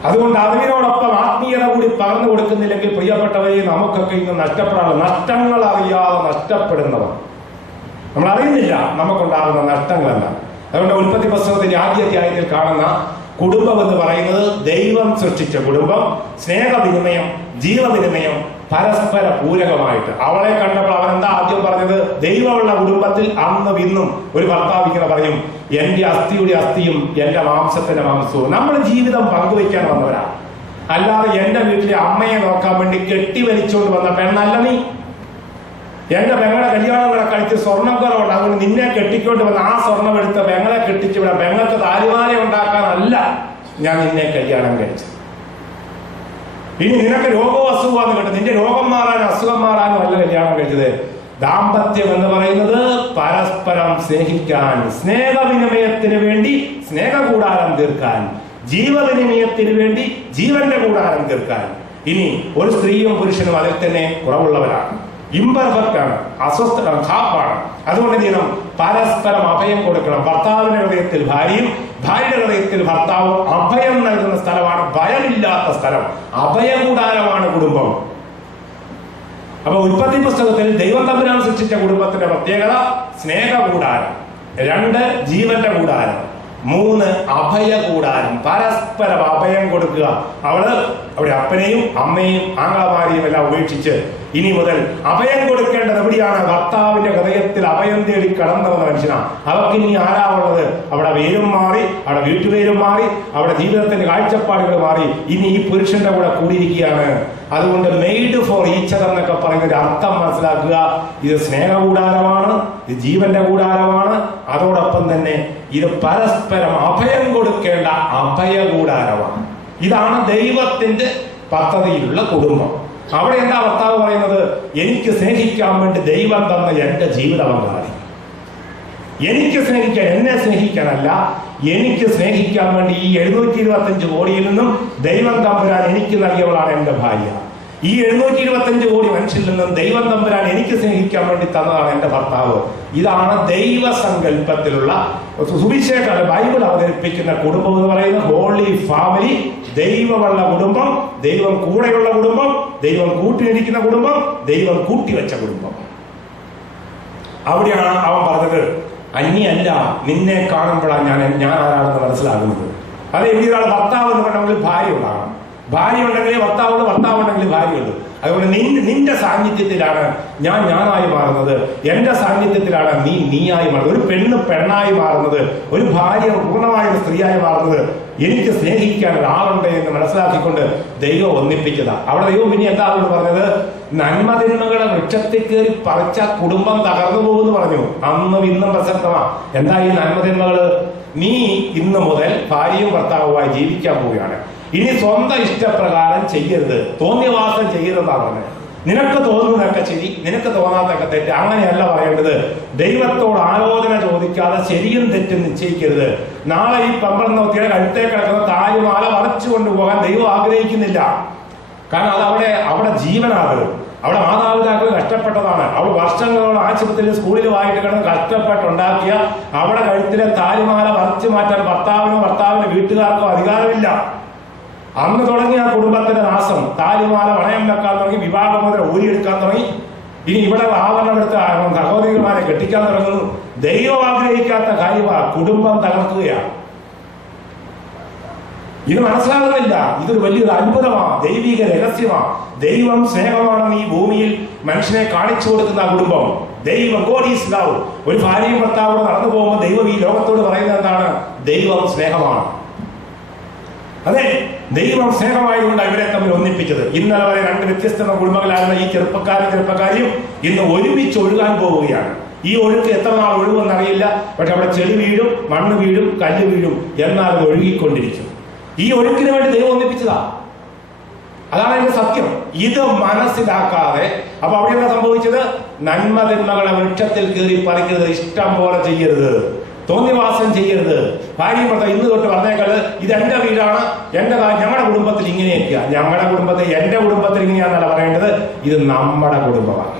അതുകൊണ്ട് അറിവിനോടൊപ്പം ആത്മീയത കൂടി പകർന്നു കൊടുക്കുന്നില്ലെങ്കിൽ പ്രിയപ്പെട്ടവരെ നമുക്കൊക്കെ ഇന്ന് നഷ്ടപ്പെടാനുള്ള നഷ്ടങ്ങൾ അറിയാതെ നഷ്ടപ്പെടുന്നവർ. നമ്മൾ അറിയുന്നില്ല നമുക്കുണ്ടാകുന്ന നഷ്ടങ്ങളല്ല. അതുകൊണ്ട് ഉൽപ്പത്തി പുസ്തകത്തിന്റെ ആദ്യ അധ്യായത്തിൽ കാണുന്ന കുടുംബം എന്ന് പറയുന്നത് ദൈവം സൃഷ്ടിച്ച കുടുംബം, സ്നേഹവിനിമയം, ജീവവിനിമയം, പരസ്പര പൂരകമായിട്ട്. അവളെ കണ്ടപ്പോൾ അവൻ എന്താ ആദ്യം പറഞ്ഞത്? ദൈവമുള്ള കുടുംബത്തിൽ അന്നും ഇന്നും ഒരു ഭർത്താവ് ഇങ്ങനെ പറയും, എന്റെ അസ്ഥിയുടെ അസ്ഥിയും എന്റെ മാംസത്തിന്റെ മാംസവും. നമ്മൾ ജീവിതം പങ്കുവയ്ക്കാൻ വന്നവരാ, അല്ലാതെ എന്റെ വീട്ടിലെ അമ്മയെ നോക്കാൻ വേണ്ടി കെട്ടിവലിച്ചുകൊണ്ട് വന്ന പെണ്ണല്ല നീ. എന്റെ പെങ്ങളെ കല്യാണങ്ങളെ കഴിച്ച് സ്വർണ്ണം കുറവുണ്ട്, അതുകൊണ്ട് നിന്നെ കെട്ടിക്കൊണ്ട് വന്ന ആ സ്വർണം എടുത്ത് പെങ്ങളെ കെട്ടിച്ചു വിടാം. പെങ്ങൾക്ക് താലിമാല ഉണ്ടാക്കാനല്ല ഞാൻ നിന്നെ കല്യാണം കഴിച്ചത്. ഇനി നിനക്ക് രോഗവും അസുഖമാണെന്ന് കേട്ടു, നിന്റെ രോഗം മാറാനും അസുഖം മാറാനും അല്ല കല്യാണം കഴിച്ചത്. ദാമ്പത്യം എന്ന് പറയുന്നത് പരസ്പരം സ്നേഹിക്കാൻ, സ്നേഹവിനിമയത്തിന് വേണ്ടി സ്നേഹകൂടാരം തീർക്കാൻ, ജീവവിനിമയത്തിന് വേണ്ടി ജീവന്റെ കൂടാരം തീർക്കാൻ. ഇനി ഒരു സ്ത്രീയും പുരുഷനും അതിൽ തന്നെ കുറവുള്ളവരാണ്, ഇംപെർഫെക്റ്റ് ആണ്, അസ്വസ്ഥമാണ്, ഖാപ്പാണ്. അതുകൊണ്ട് ദിനം പരസ്പരം അഭയം കൊടുക്കണം. ഭർത്താവിന്റെ ഹൃദയത്തിൽ ഭാര്യയും ഭാര്യയുടെ ഹൃദയത്തിൽ ഭർത്താവും അഭയം നൽകുന്ന സ്ഥലമാണ്, ഭയമില്ലാത്ത സ്ഥലം, അഭയകൂടാരമാണ് കുടുംബം. അപ്പൊ ഉൽപ്പത്തി പുസ്തകത്തിൽ ദൈവം തമ്പുരാൻ സൃഷ്ടിച്ച കുടുംബത്തിന്റെ പ്രത്യേകത സ്നേഹകൂടാരം, 2 ജീവന്റെ കൂടാരം, 3 അഭയകൂടാരം, പരസ്പരം അഭയം കൊടുക്കുക. അവിടെ അപ്പനെയും അമ്മയും ആങ്ങളമാരെയും എല്ലാം ഉപേക്ഷിച്ച് ഇനി മുതൽ അഭയം കൊടുക്കേണ്ടത് എവിടെയാണ്? ഭർത്താവിന്റെ ഹൃദയത്തിൽ അഭയം തേടി കടന്നു വന്ന മനുഷ്യനാണ്. അവർക്ക് ഇനി ആരാ ഉള്ളത്? അവിടെ പേരും മാറി, അവിടെ വീട്ടുപേരും മാറി, അവിടെ ജീവിതത്തിന്റെ കാഴ്ചപ്പാടുകൾ മാറി. ഇനി ഈ പുരുഷന്റെ കൂടെ കൂടിയിരിക്കുകയാണ്. അതുകൊണ്ട് മെയ്ഡ് ഫോർ ഈച്ച് അതർ എന്നൊക്കെ പറയുന്നതിന്റെ അർത്ഥം മനസ്സിലാക്കുക. ഇത് സ്നേഹകൂടാരമാണ്, ഇത് ജീവന്റെ കൂടാരമാണ്. അതോടൊപ്പം തന്നെ ഇത് പരസ്പരം അഭയം കൊടുക്കേണ്ട അഭയകൂടാരമാണ്. ഇതാണ് ദൈവത്തിന്റെ പദ്ധതിയിലുള്ള കുടുംബം. അവിടെ എന്താ ഭർത്താവ് പറയുന്നത്? എനിക്ക് സ്നേഹിക്കാൻ വേണ്ടി ദൈവം തന്ന എന്റെ ജീവിത പങ്കാളി, എനിക്ക് സ്നേഹിക്കാൻ, എന്നെ സ്നേഹിക്കാനല്ല, എനിക്ക് സ്നേഹിക്കാൻ വേണ്ടി ഈ 725 കോടിയിൽ നിന്നും ദൈവം തമ്പുരാൻ എനിക്ക് നൽകിയവളാണ് എന്റെ ഭാര്യ. ഈ 725 കോടി മനുഷ്യരിൽ നിന്നും ദൈവം തമ്പുരാൻ എനിക്ക് സ്നേഹിക്കാൻ വേണ്ടി തന്നതാണ് എന്റെ ഭർത്താവ്. ഇതാണ് ദൈവസങ്കല്പത്തിലുള്ള സുവിശേഷ ബൈബിൾ അവതരിപ്പിക്കുന്ന കുടുംബം എന്ന് പറയുന്നത്. ഹോളി ഫാമിലി, ദൈവമുള്ള കുടുംബം, ദൈവം കൂടെയുള്ള കുടുംബം, ദൈവം കൂട്ടിയിരിക്കുന്ന കുടുംബം, ദൈവം കൂട്ടിവെച്ച കുടുംബം. അവിടെയാണ് അവൻ പറഞ്ഞത്, അന്യല്ല, നിന്നെ കാണുമ്പോഴാണ് ഞാൻ ആരാണെന്ന് മനസ്സിലാകുന്നത്. അത് എന്തിനാണ്? ഭർത്താവ് എന്ന് പറഞ്ഞെങ്കിൽ ഭാര്യ ഉണ്ടാകണം, ഭാര്യ ഉണ്ടെങ്കിൽ ഭർത്താവുണ്ട്, ഭർത്താവ് ഉണ്ടെങ്കിൽ ഭാര്യയുണ്ട്. അതുകൊണ്ട് നിന്റെ സാന്നിധ്യത്തിലാണ് ഞാനായി മാറുന്നത്, എന്റെ സാന്നിധ്യത്തിലാണ് നീയായി മാറുന്നത്. ഒരു പെണ്ണ് പെണ്ണായി മാറുന്നത്, ഒരു ഭാര്യ പൂർണ്ണമായ സ്ത്രീയായി മാറുന്നത് എനിക്ക് സ്നേഹിക്കാൻ ഒരാളുണ്ട് എന്ന് മനസ്സിലാക്കിക്കൊണ്ട് ദൈവം ഒന്നിപ്പിച്ചതാ. അവിടെ ദൈവം പിന്നെ എന്താ പറഞ്ഞത്? നന്മതിന്മകളെ വൃക്ഷത്തിൽ കയറി പറിച്ച കുടുംബം തകർന്നു പോകുമെന്ന് പറഞ്ഞു. അന്നും ഇന്നും പ്രസക്തമാ. എന്താ ഈ നന്മതിന്മകള്? നീ ഇന്ന് മുതൽ ഭാര്യയും ഭർത്താവുമായി ജീവിക്കാൻ പോവുകയാണ്. ഇനി സ്വന്തം ഇഷ്ടപ്രകാരം ചെയ്യരുത്, തോന്നിയവാസം ചെയ്യരുതെന്നാണ് പറഞ്ഞത്. നിനക്ക് തോന്നുന്നതൊക്കെ ശരി, നിനക്ക് തോന്നാത്തൊക്കെ തെറ്റ്, അങ്ങനെയല്ല പറയേണ്ടത്. ദൈവത്തോട് ആലോചന ചോദിക്കാതെ ശരിയും തെറ്റും നിശ്ചയിക്കരുത്. നാളെ ഈ പമ്പളനോത്തിയുടെ കഴുത്തേ കിടക്കുന്ന താലിമാല വരച്ചു കൊണ്ടുപോകാൻ ദൈവം ആഗ്രഹിക്കുന്നില്ല. കാരണം അത് അവിടെ ജീവനാണ്. അവിടെ മാതാപിതാക്കൾ കഷ്ടപ്പെട്ടതാണ്. അവിടെ വർഷങ്ങളോളം ആശുപത്രിയിൽ സ്കൂളിലുമായിട്ട് കിടന്ന് കഷ്ടപ്പെട്ടുണ്ടാക്കിയ അവിടെ കഴുത്തിലെ താലിമാല വരച്ചു മാറ്റാൻ ഭർത്താവിന്റെ വീട്ടുകാർക്കോ അധികാരമില്ല. അന്ന് തുടങ്ങി ആ കുടുംബത്തിന്റെ നാശം. താലിമാല വണയം വെക്കാൻ തുടങ്ങി, വിവാഹമോദരം ഊരിയെടുക്കാൻ തുടങ്ങി. ഇനി ഇവിടെ ആവരണമെടുത്ത സഹോദരിമാരെ കെട്ടിക്കാൻ തുടങ്ങുന്നു. ദൈവം ആഗ്രഹിക്കാത്ത കാര്യമാണ്, കുടുംബം തകർക്കുകയാണ്. ഇത് മനസ്സിലാകുന്നില്ല. ഇതൊരു വലിയൊരു അത്ഭുതമാണ്, ദൈവിക രഹസ്യമാണ്. ദൈവം സ്നേഹമാണെന്ന് ഈ ഭൂമിയിൽ മനുഷ്യനെ കാണിച്ചു കൊടുക്കുന്ന കുടുംബം. ദൈവം, ഗോഡ് ഈസ് ലവ്. ഒരു ഭാര്യയും ഭർത്താവോട് നടന്നു പോകുമ്പോൾ ദൈവം ഈ ലോകത്തോട് പറയുന്നത് എന്താണ്? ദൈവം സ്നേഹമാണ്. അതെ, ദൈവം സ്നേഹമായതുകൊണ്ട് ഇവരെ തമ്മിൽ ഒന്നിപ്പിച്ചത്. ഇന്നലെ വരെ 2 വ്യത്യസ്ത കുടുംബങ്ങളായിരുന്ന ഈ ചെറുപ്പക്കാരിയും ഇന്ന് ഒരുമിച്ച് ഒഴുകാൻ പോവുകയാണ്. ഈ ഒഴുക്ക് എത്ര നാൾ ഒഴുകുമെന്നറിയില്ല. പക്ഷെ അവിടെ ചെളി വീഴും, മണ്ണ് വീഴും, കല്ല് വീഴും, എന്നാൽ അത് ഒഴുകിക്കൊണ്ടിരിക്കും. ഈ ഒഴുക്കിന് വേണ്ടി ദൈവം ഒന്നിപ്പിച്ചതാ. അതാണ് എന്റെ സത്യം. ഇത് മനസ്സിലാക്കാതെ അപ്പൊ അവിടെ എന്താ സംഭവിച്ചത്? നന്മതിന്മകളെ വൃക്ഷത്തിൽ കയറി പറിക്കരുത്, ഇഷ്ടം പോലെ ചെയ്യരുത്, തോന്നിവാസം ചെയ്യരുത്. ഭാര്യയും ഭർത്താവ് ഇന്ന് തൊട്ട് പറഞ്ഞേക്കാള് ഇത് എന്റെ വീടാണ്, ഞങ്ങളുടെ കുടുംബത്തിൽ ഇങ്ങനെയൊക്കെയാ, ഞങ്ങളുടെ കുടുംബത്തിൽ, എന്റെ കുടുംബത്തിൽ ഇങ്ങനെയാണെന്നല്ല പറയേണ്ടത്, ഇത് നമ്മുടെ കുടുംബമാണ്.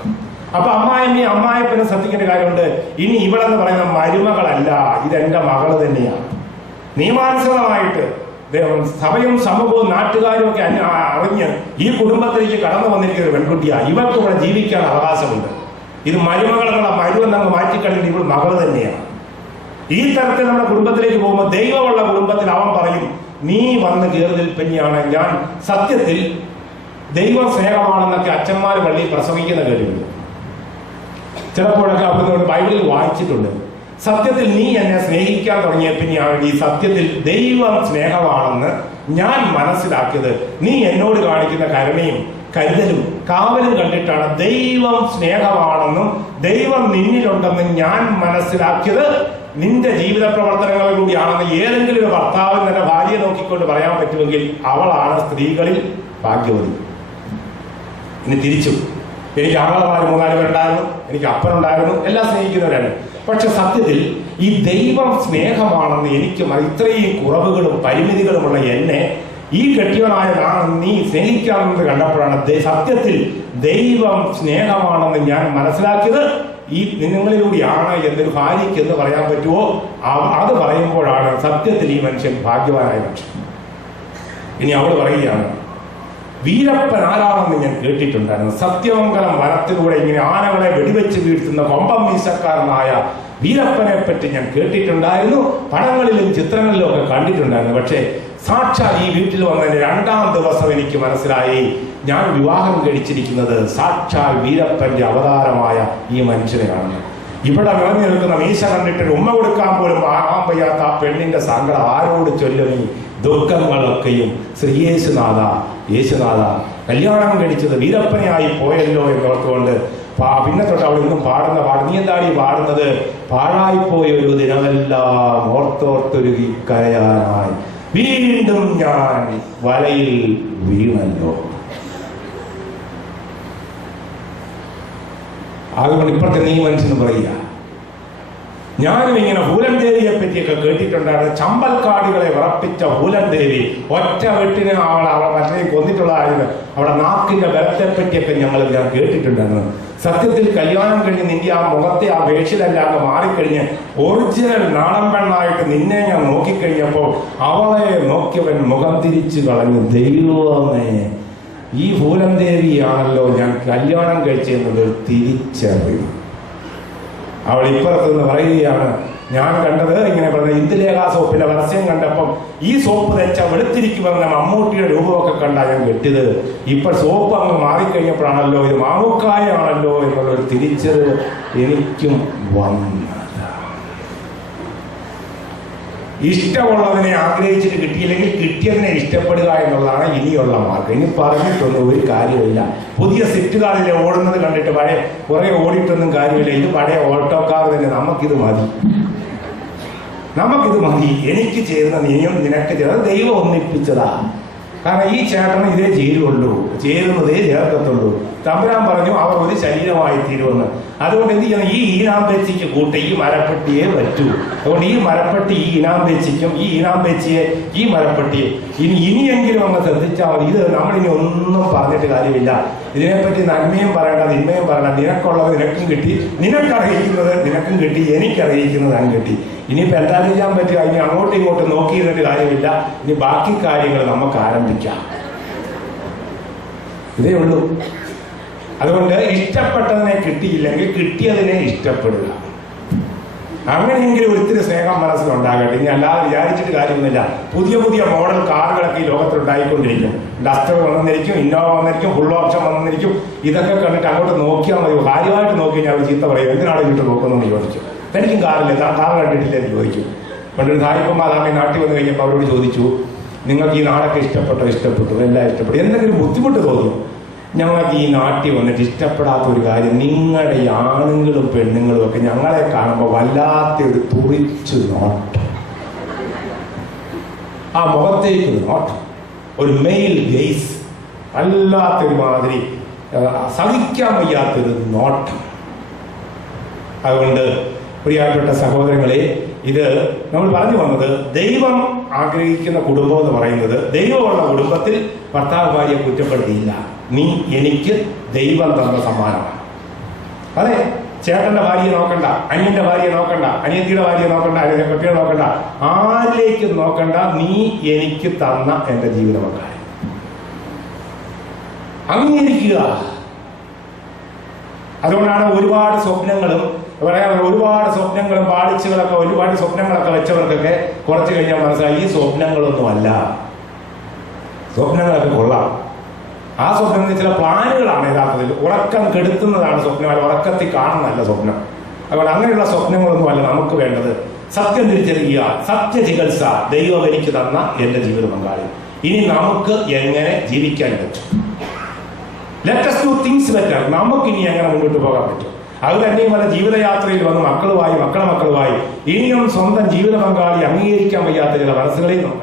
അപ്പൊ അമ്മായിപ്പനും ശ്രദ്ധിക്കേണ്ട കാര്യമുണ്ട്. ഇനി ഇവളെന്ന് പറയുന്ന മരുമകളല്ല, ഇതെന്റെ മകള് തന്നെയാണ്. നിയമാനുസൃതമായിട്ട് സഭയും സമൂഹവും നാട്ടുകാരും ഒക്കെ അറിഞ്ഞ് ഈ കുടുംബത്തിലേക്ക് കടന്നു വന്നിരിക്കുന്ന ഒരു പെൺകുട്ടിയാണ്. ഇവർക്ക് ഇവിടെ ജീവിക്കാൻ അവകാശമുണ്ട്. ഇത് മരുമകളെന്നുള്ള മരുവെന്നങ്ങ് മാറ്റിക്കളഞ്ഞിട്ട് ഇപ്പോൾ മകൾ തന്നെയാണ്. ഈ തരത്തിൽ നമ്മുടെ കുടുംബത്തിലേക്ക് പോകുമ്പോൾ ദൈവമുള്ള കുടുംബത്തിൽ അവൻ പറയും, നീ വന്ന് കയറി നിൽപ്പന്നെയാണ്. ഞാൻ സത്യത്തിൽ ദൈവ സ്നേഹമാണെന്നൊക്കെ അച്ഛന്മാർ പള്ളിയിൽ പ്രസംഗിക്കുന്ന കേട്ടിട്ടുണ്ട്. ചിലപ്പോഴൊക്കെ അവിടുന്ന് ബൈബിളിൽ വായിച്ചിട്ടുണ്ട്. സത്യത്തിൽ നീ എന്നെ സ്നേഹിക്കാൻ തുടങ്ങിയ പിന്നെയാണ് ഈ സത്യത്തിൽ ദൈവം സ്നേഹമാണെന്ന് ഞാൻ മനസ്സിലാക്കിയത്. നീ എന്നോട് കാണിക്കുന്ന കരുണയും കരുതലും കാവലും കണ്ടിട്ടാണ് ദൈവം സ്നേഹമാണെന്നും ദൈവം നിന്നിലുണ്ടെന്നും ഞാൻ മനസ്സിലാക്കിയത്. നിന്റെ ജീവിത പ്രവർത്തനങ്ങളിലൂടെയാണെന്ന് ഏതെങ്കിലും ഒരു ഭർത്താവിന് തന്നെ ഭാര്യയെ നോക്കിക്കൊണ്ട് പറയാൻ പറ്റുമെങ്കിൽ അവളാണ് സ്ത്രീകളിൽ ഭാഗ്യവതി. ഇനി തിരിച്ചു, എനിക്ക് ആങ്ങളമാർ 3-4 പേരുണ്ടായിരുന്നു, എനിക്ക് അപ്പനുണ്ടായിരുന്നു, എല്ലാം സ്നേഹിക്കുന്നവരാണ്. പക്ഷെ സത്യത്തിൽ ഈ ദൈവം സ്നേഹമാണെന്ന് എനിക്ക് ഇത്രയും കുറവുകളും പരിമിതികളുമുള്ള എന്നെ ഈ കെട്ടിയവനായ നീ സ്നേഹിക്കാമെന്ന് കണ്ടപ്പോഴാണ് സത്യത്തിൽ ദൈവം സ്നേഹമാണെന്ന് ഞാൻ മനസ്സിലാക്കിയത്. ഈ നിങ്ങളിലൂടെയാണ് എന്നൊരു ഭാര്യയ്ക്ക് എന്ന് പറയാൻ പറ്റുമോ? അത് പറയുമ്പോഴാണ് സത്യത്തിൽ ഈ മനുഷ്യൻ ഭാഗ്യവാനായ മനുഷ്യൻ. ഇനി അവൾ പറയുകയാണ്, വീരപ്പൻ ആരാണെന്ന് ഞാൻ കേട്ടിട്ടുണ്ടായിരുന്നു. സത്യമംഗലം വനത്തിലൂടെ ഇങ്ങനെ ആനകളെ വെടിവെച്ച് വീഴ്ത്തുന്ന കൊമ്പം മീശക്കാരനായ വീരപ്പനെ പറ്റി ഞാൻ കേട്ടിട്ടുണ്ടായിരുന്നു, പടങ്ങളിലും ചിത്രങ്ങളിലും ഒക്കെ കണ്ടിട്ടുണ്ടായിരുന്നു. പക്ഷേ സാക്ഷാൽ ഈ വീട്ടിൽ വന്നതിന് 2-ാം ദിവസം എനിക്ക് മനസ്സിലായി, ഞാൻ വിവാഹം കഴിച്ചിരിക്കുന്നത് സാക്ഷാൽ വീരപ്പന്റെ അവതാരമായ ഈ മനുഷ്യനെയാണ്. ഇവിടെ നിറഞ്ഞു നിൽക്കുന്ന മീശ കണ്ടിട്ട് ഉമ്മ കൊടുക്കാൻ പോലും ആകാൻ വയ്യാത്ത ആ പെണ്ണിന്റെ സങ്കടം ആരോട് ചൊല്ലി ദുഃഖങ്ങളൊക്കെയും ശ്രീ യേശുനാഥ കല്യാണം കഴിച്ചത് വീരപ്പനെയായി പോയല്ലോ എന്നോർത്തുകൊണ്ട് പിന്നെ തൊട്ട് അവിടെ നിന്നും പാടുന്ന പാട്ട്, നീ എന്താണ് ഈ പാടുന്നത്? പാഴായിപ്പോയൊരു ദിനമെല്ലാം ഓർത്തോർത്തൊരുകി കരയാനായി വീണ്ടും ഞാൻ വലയിൽ വീണല്ലോ. അതുകൊണ്ട് ഇപ്പോഴത്തെ നീ മനുഷ്യന് പറയുക, ഞാനും ഇങ്ങനെ ഹൂലൻ ദേവിയെ പറ്റിയൊക്കെ കേട്ടിട്ടുണ്ടായിരുന്നു. ചമ്പൽക്കാടുകളെ വിറപ്പിച്ച ഹൂലൻ ദേവി ഒറ്റ വെട്ടിന് അവളെ മറ്റേ കൊന്നിട്ടുള്ളതായിരുന്നു. അവിടെ നാക്കിന്റെ ബലത്തെ പറ്റിയൊക്കെ ഞാൻ കേട്ടിട്ടുണ്ടായിരുന്നു. സത്യത്തിൽ കല്യാണം കഴിഞ്ഞ് നിന്റെ ആ മുഖത്തെ ആ വേഷിലല്ലാതെ മാറിക്കഴിഞ്ഞ് ഒറിജിനൽ നാടൻ പെണ്ണായിട്ട് നിന്നെ ഞാൻ നോക്കിക്കഴിഞ്ഞപ്പോൾ അവളെ നോക്കിയവൻ മുഖം തിരിച്ചു കളഞ്ഞു. ദൈവമേ, ഈ ഹൂലൻ ദേവിയാണല്ലോ ഞാൻ കല്യാണം കഴിച്ചെന്നത് തിരിച്ചറിയും. അവൾ ഇപ്പുറത്ത് നിന്ന് പറയുകയാണ്, ഞാൻ കണ്ടത് ഇങ്ങനെ പറഞ്ഞ ഇന്ദുലേഖ സോപ്പിന്റെ പരസ്യം കണ്ടപ്പം ഈ സോപ്പ് തെച്ചാൽ വെളുത്തിരിക്കുമെന്ന മമ്മൂട്ടിയുടെ രൂപമൊക്കെ കണ്ടാ ഞാൻ കെട്ടിയത്. ഇപ്പൊ സോപ്പ് അങ്ങ് മാറിക്കഴിഞ്ഞപ്പോഴാണല്ലോ ഇത് മാമുക്കായാണല്ലോ എന്നുള്ളൊരു തിരിച്ചറിവ് എനിക്കും വന്നത്. ഇഷ്ടമുള്ളതിനെ ആഗ്രഹിച്ചിട്ട് കിട്ടിയില്ലെങ്കിൽ കിട്ടിയതിനെ ഇഷ്ടപ്പെടുക എന്നുള്ളതാണ് ഇനിയുള്ള മാർഗം. ഇനി പറഞ്ഞിട്ടൊന്നും ഒരു കാര്യമില്ല. പുതിയ സിറ്റുകാരിലെ ഓടുന്നത് കണ്ടിട്ട് പഴയ കുറെ ഓടിയിട്ടൊന്നും കാര്യമില്ല. ഇത് പഴയ ഓട്ടോക്കാർ തന്നെ. നമുക്കിത് മതി. എനിക്ക് ചേരുന്ന നീയും നിനക്ക് ചേർന്ന് ദൈവം ഒന്നിപ്പിച്ചതാ. കാരണം ഈ ചേട്ടന് ഇതേ ചേരുന്നതേ ചേർക്കത്തുള്ളൂ. തമ്പുരാൻ പറഞ്ഞു അവർ ഒരു ശരീരമായി തീരുമെന്ന്. അതുകൊണ്ട് എന്ത് ചെയ്യണം? ഈ ഈനാമ്പേച്ചിക്ക് കൂട്ട ഈ മരപ്പെട്ടിയെ പറ്റൂ. അതുകൊണ്ട് ഈ മരപ്പെട്ടി ഈ ഈനാമ്പേച്ചിക്കും, ഈ ഈനാമ്പേച്ചിയെ ഈ മരപ്പെട്ടിയെ ഇനിയെങ്കിലും അങ്ങ് ശ്രദ്ധിച്ചാൽ മതി. ഇത് നമ്മളിനി ഒന്നും പറഞ്ഞിട്ട് കാര്യമില്ല. ഇതിനെപ്പറ്റി നന്മയും പറയണ്ട തിന്മയും പറയണ്ട. നിനക്കുള്ളത് നിനക്കും കിട്ടി, നിനക്കറിയിക്കുന്നത് നിനക്കും കിട്ടി, എനിക്കറിയിക്കുന്നത് ഞാൻ കിട്ടി. ഇനിയിപ്പോൾ എന്താ ചെയ്യാൻ പറ്റുക? ഇനി അങ്ങോട്ടും ഇങ്ങോട്ടും നോക്കിയിരുന്നിട്ട് കാര്യമില്ല. ഇനി ബാക്കി കാര്യങ്ങൾ നമുക്ക് ആരംഭിക്കാം. ഇതേ ഉള്ളൂ. അതുകൊണ്ട് ഇഷ്ടപ്പെട്ടതിനെ കിട്ടിയില്ലെങ്കിൽ കിട്ടിയതിനെ ഇഷ്ടപ്പെടുക. അങ്ങനെയെങ്കിലും ഒത്തിരി സ്നേഹം മനസ്സിലുണ്ടാകട്ടെ. ഇനി അല്ലാതെ വിചാരിച്ചിട്ട് കാര്യമൊന്നുമില്ല. പുതിയ പുതിയ മോഡൽ കാറുകളൊക്കെ ഈ ലോകത്തിലുണ്ടായിക്കൊണ്ടിരിക്കും. ഡസ്റ്റർ വന്നിരിക്കും, ഇന്നോവ വന്നിരിക്കും, ഫുൾ ഓപ്ഷൻ വന്നിരിക്കും. ഇതൊക്കെ കണ്ടിട്ട് അങ്ങോട്ട് നോക്കിയാൽ മതി. കാര്യമായിട്ട് നോക്കി ഞാൻ ചീത്ത പറയും, എന്തിനാണ് ഇങ്ങോട്ട് നോക്കുന്നതെന്ന് ചോദിച്ചു. എനിക്കും കാറില്ല, കാർ കണ്ടിട്ടില്ല എന്ന് ചോദിച്ചു. പണ്ടൊരു സായിപ്പം മാതാമി നാട്ടിൽ വന്നു കഴിഞ്ഞപ്പോൾ അവരോട് ചോദിച്ചു, നിങ്ങൾക്ക് ഈ നാടൊക്കെ ഇഷ്ടപ്പെട്ടു? എല്ലാം ഇഷ്ടപ്പെട്ടു. എന്തെങ്കിലും ബുദ്ധിമുട്ട് തോന്നുന്നു? ഞങ്ങൾക്ക് ഈ നാട്ടിൽ വന്നിട്ട് ഇഷ്ടപ്പെടാത്ത ഒരു കാര്യം, നിങ്ങളുടെ ഈ ആണുങ്ങളും പെണ്ണുങ്ങളും ഒക്കെ ഞങ്ങളെ കാണുമ്പോൾ വല്ലാത്തൊരു തുറിച്ചു നോട്ടം, ആ മുഖത്തേക്ക് നോട്ടം, ഒരു മെയിൽ ഗെയ്സ്, വല്ലാത്തൊരു മാതിരി സഹിക്കാൻ വയ്യാത്തൊരു നോട്ടം. അതുകൊണ്ട് പ്രിയപ്പെട്ട സഹോദരങ്ങളെ, ഇത് നമ്മൾ പറഞ്ഞു വന്നത് ദൈവം ആഗ്രഹിക്കുന്ന കുടുംബം എന്ന് പറയുന്നത്, ദൈവമുള്ള കുടുംബത്തിൽ ഭർത്താവ് ഭാര്യയെ കുറ്റപ്പെടുത്തിയില്ല. നീ എനിക്ക് ദൈവം തന്ന സമ്മാനമാണ്. അതെ, ചേട്ടന്റെ ഭാര്യയെ നോക്കണ്ട, അനിയന്റെ ഭാര്യയെ നോക്കണ്ട, അനിയത്തിയുടെ ഭാര്യയെ നോക്കണ്ട, അല്ലെങ്കിൽ കുട്ടികളെ നോക്കണ്ട, ആരിലേക്കും നോക്കണ്ട, നീ എനിക്ക് തന്ന എന്റെ ജീവിത പങ്കാളി. അംഗീകരിക്കുക. അതുകൊണ്ടാണ് ഒരുപാട് സ്വപ്നങ്ങളും പാളിച്ചുകളൊക്കെ, ഒരുപാട് സ്വപ്നങ്ങളൊക്കെ വെച്ചവർക്കൊക്കെ കുറച്ച് കഴിഞ്ഞാൽ മനസ്സിലായി ഈ സ്വപ്നങ്ങളൊന്നുമല്ല, സ്വപ്നങ്ങളൊക്കെ കൊള്ളാം. ആ സ്വപ്നത്തിൽ ചില പ്ലാനുകളാണ് യഥാർത്ഥത്തിൽ. ഉറക്കം കെടുത്തുന്നതാണ് സ്വപ്നം, അല്ല ഉറക്കത്തിൽ കാണുന്നതല്ല സ്വപ്നം. അതുകൊണ്ട് അങ്ങനെയുള്ള സ്വപ്നങ്ങളൊന്നും അല്ല നമുക്ക് വേണ്ടത്. സത്യം തിരിച്ചറിയുക, സത്യചികിത്സ. ദൈവം എനിക്ക് തന്ന എന്റെ ജീവിത പങ്കാളി, ഇനി നമുക്ക് എങ്ങനെ ജീവിക്കാൻ പറ്റും? Let us do things better. നമുക്കിനി എങ്ങനെ മുന്നോട്ട് പോകാൻ പറ്റും? അത് തന്നെയുമല്ല, ജീവിതയാത്രയിൽ വന്ന് മക്കളുമായി, മക്കളുമായി ഇനിയും സ്വന്തം ജീവിത പങ്കാളി അംഗീകരിക്കാൻ വയ്യാത്ത ചില മനസ്സുകളെയും നമുക്ക്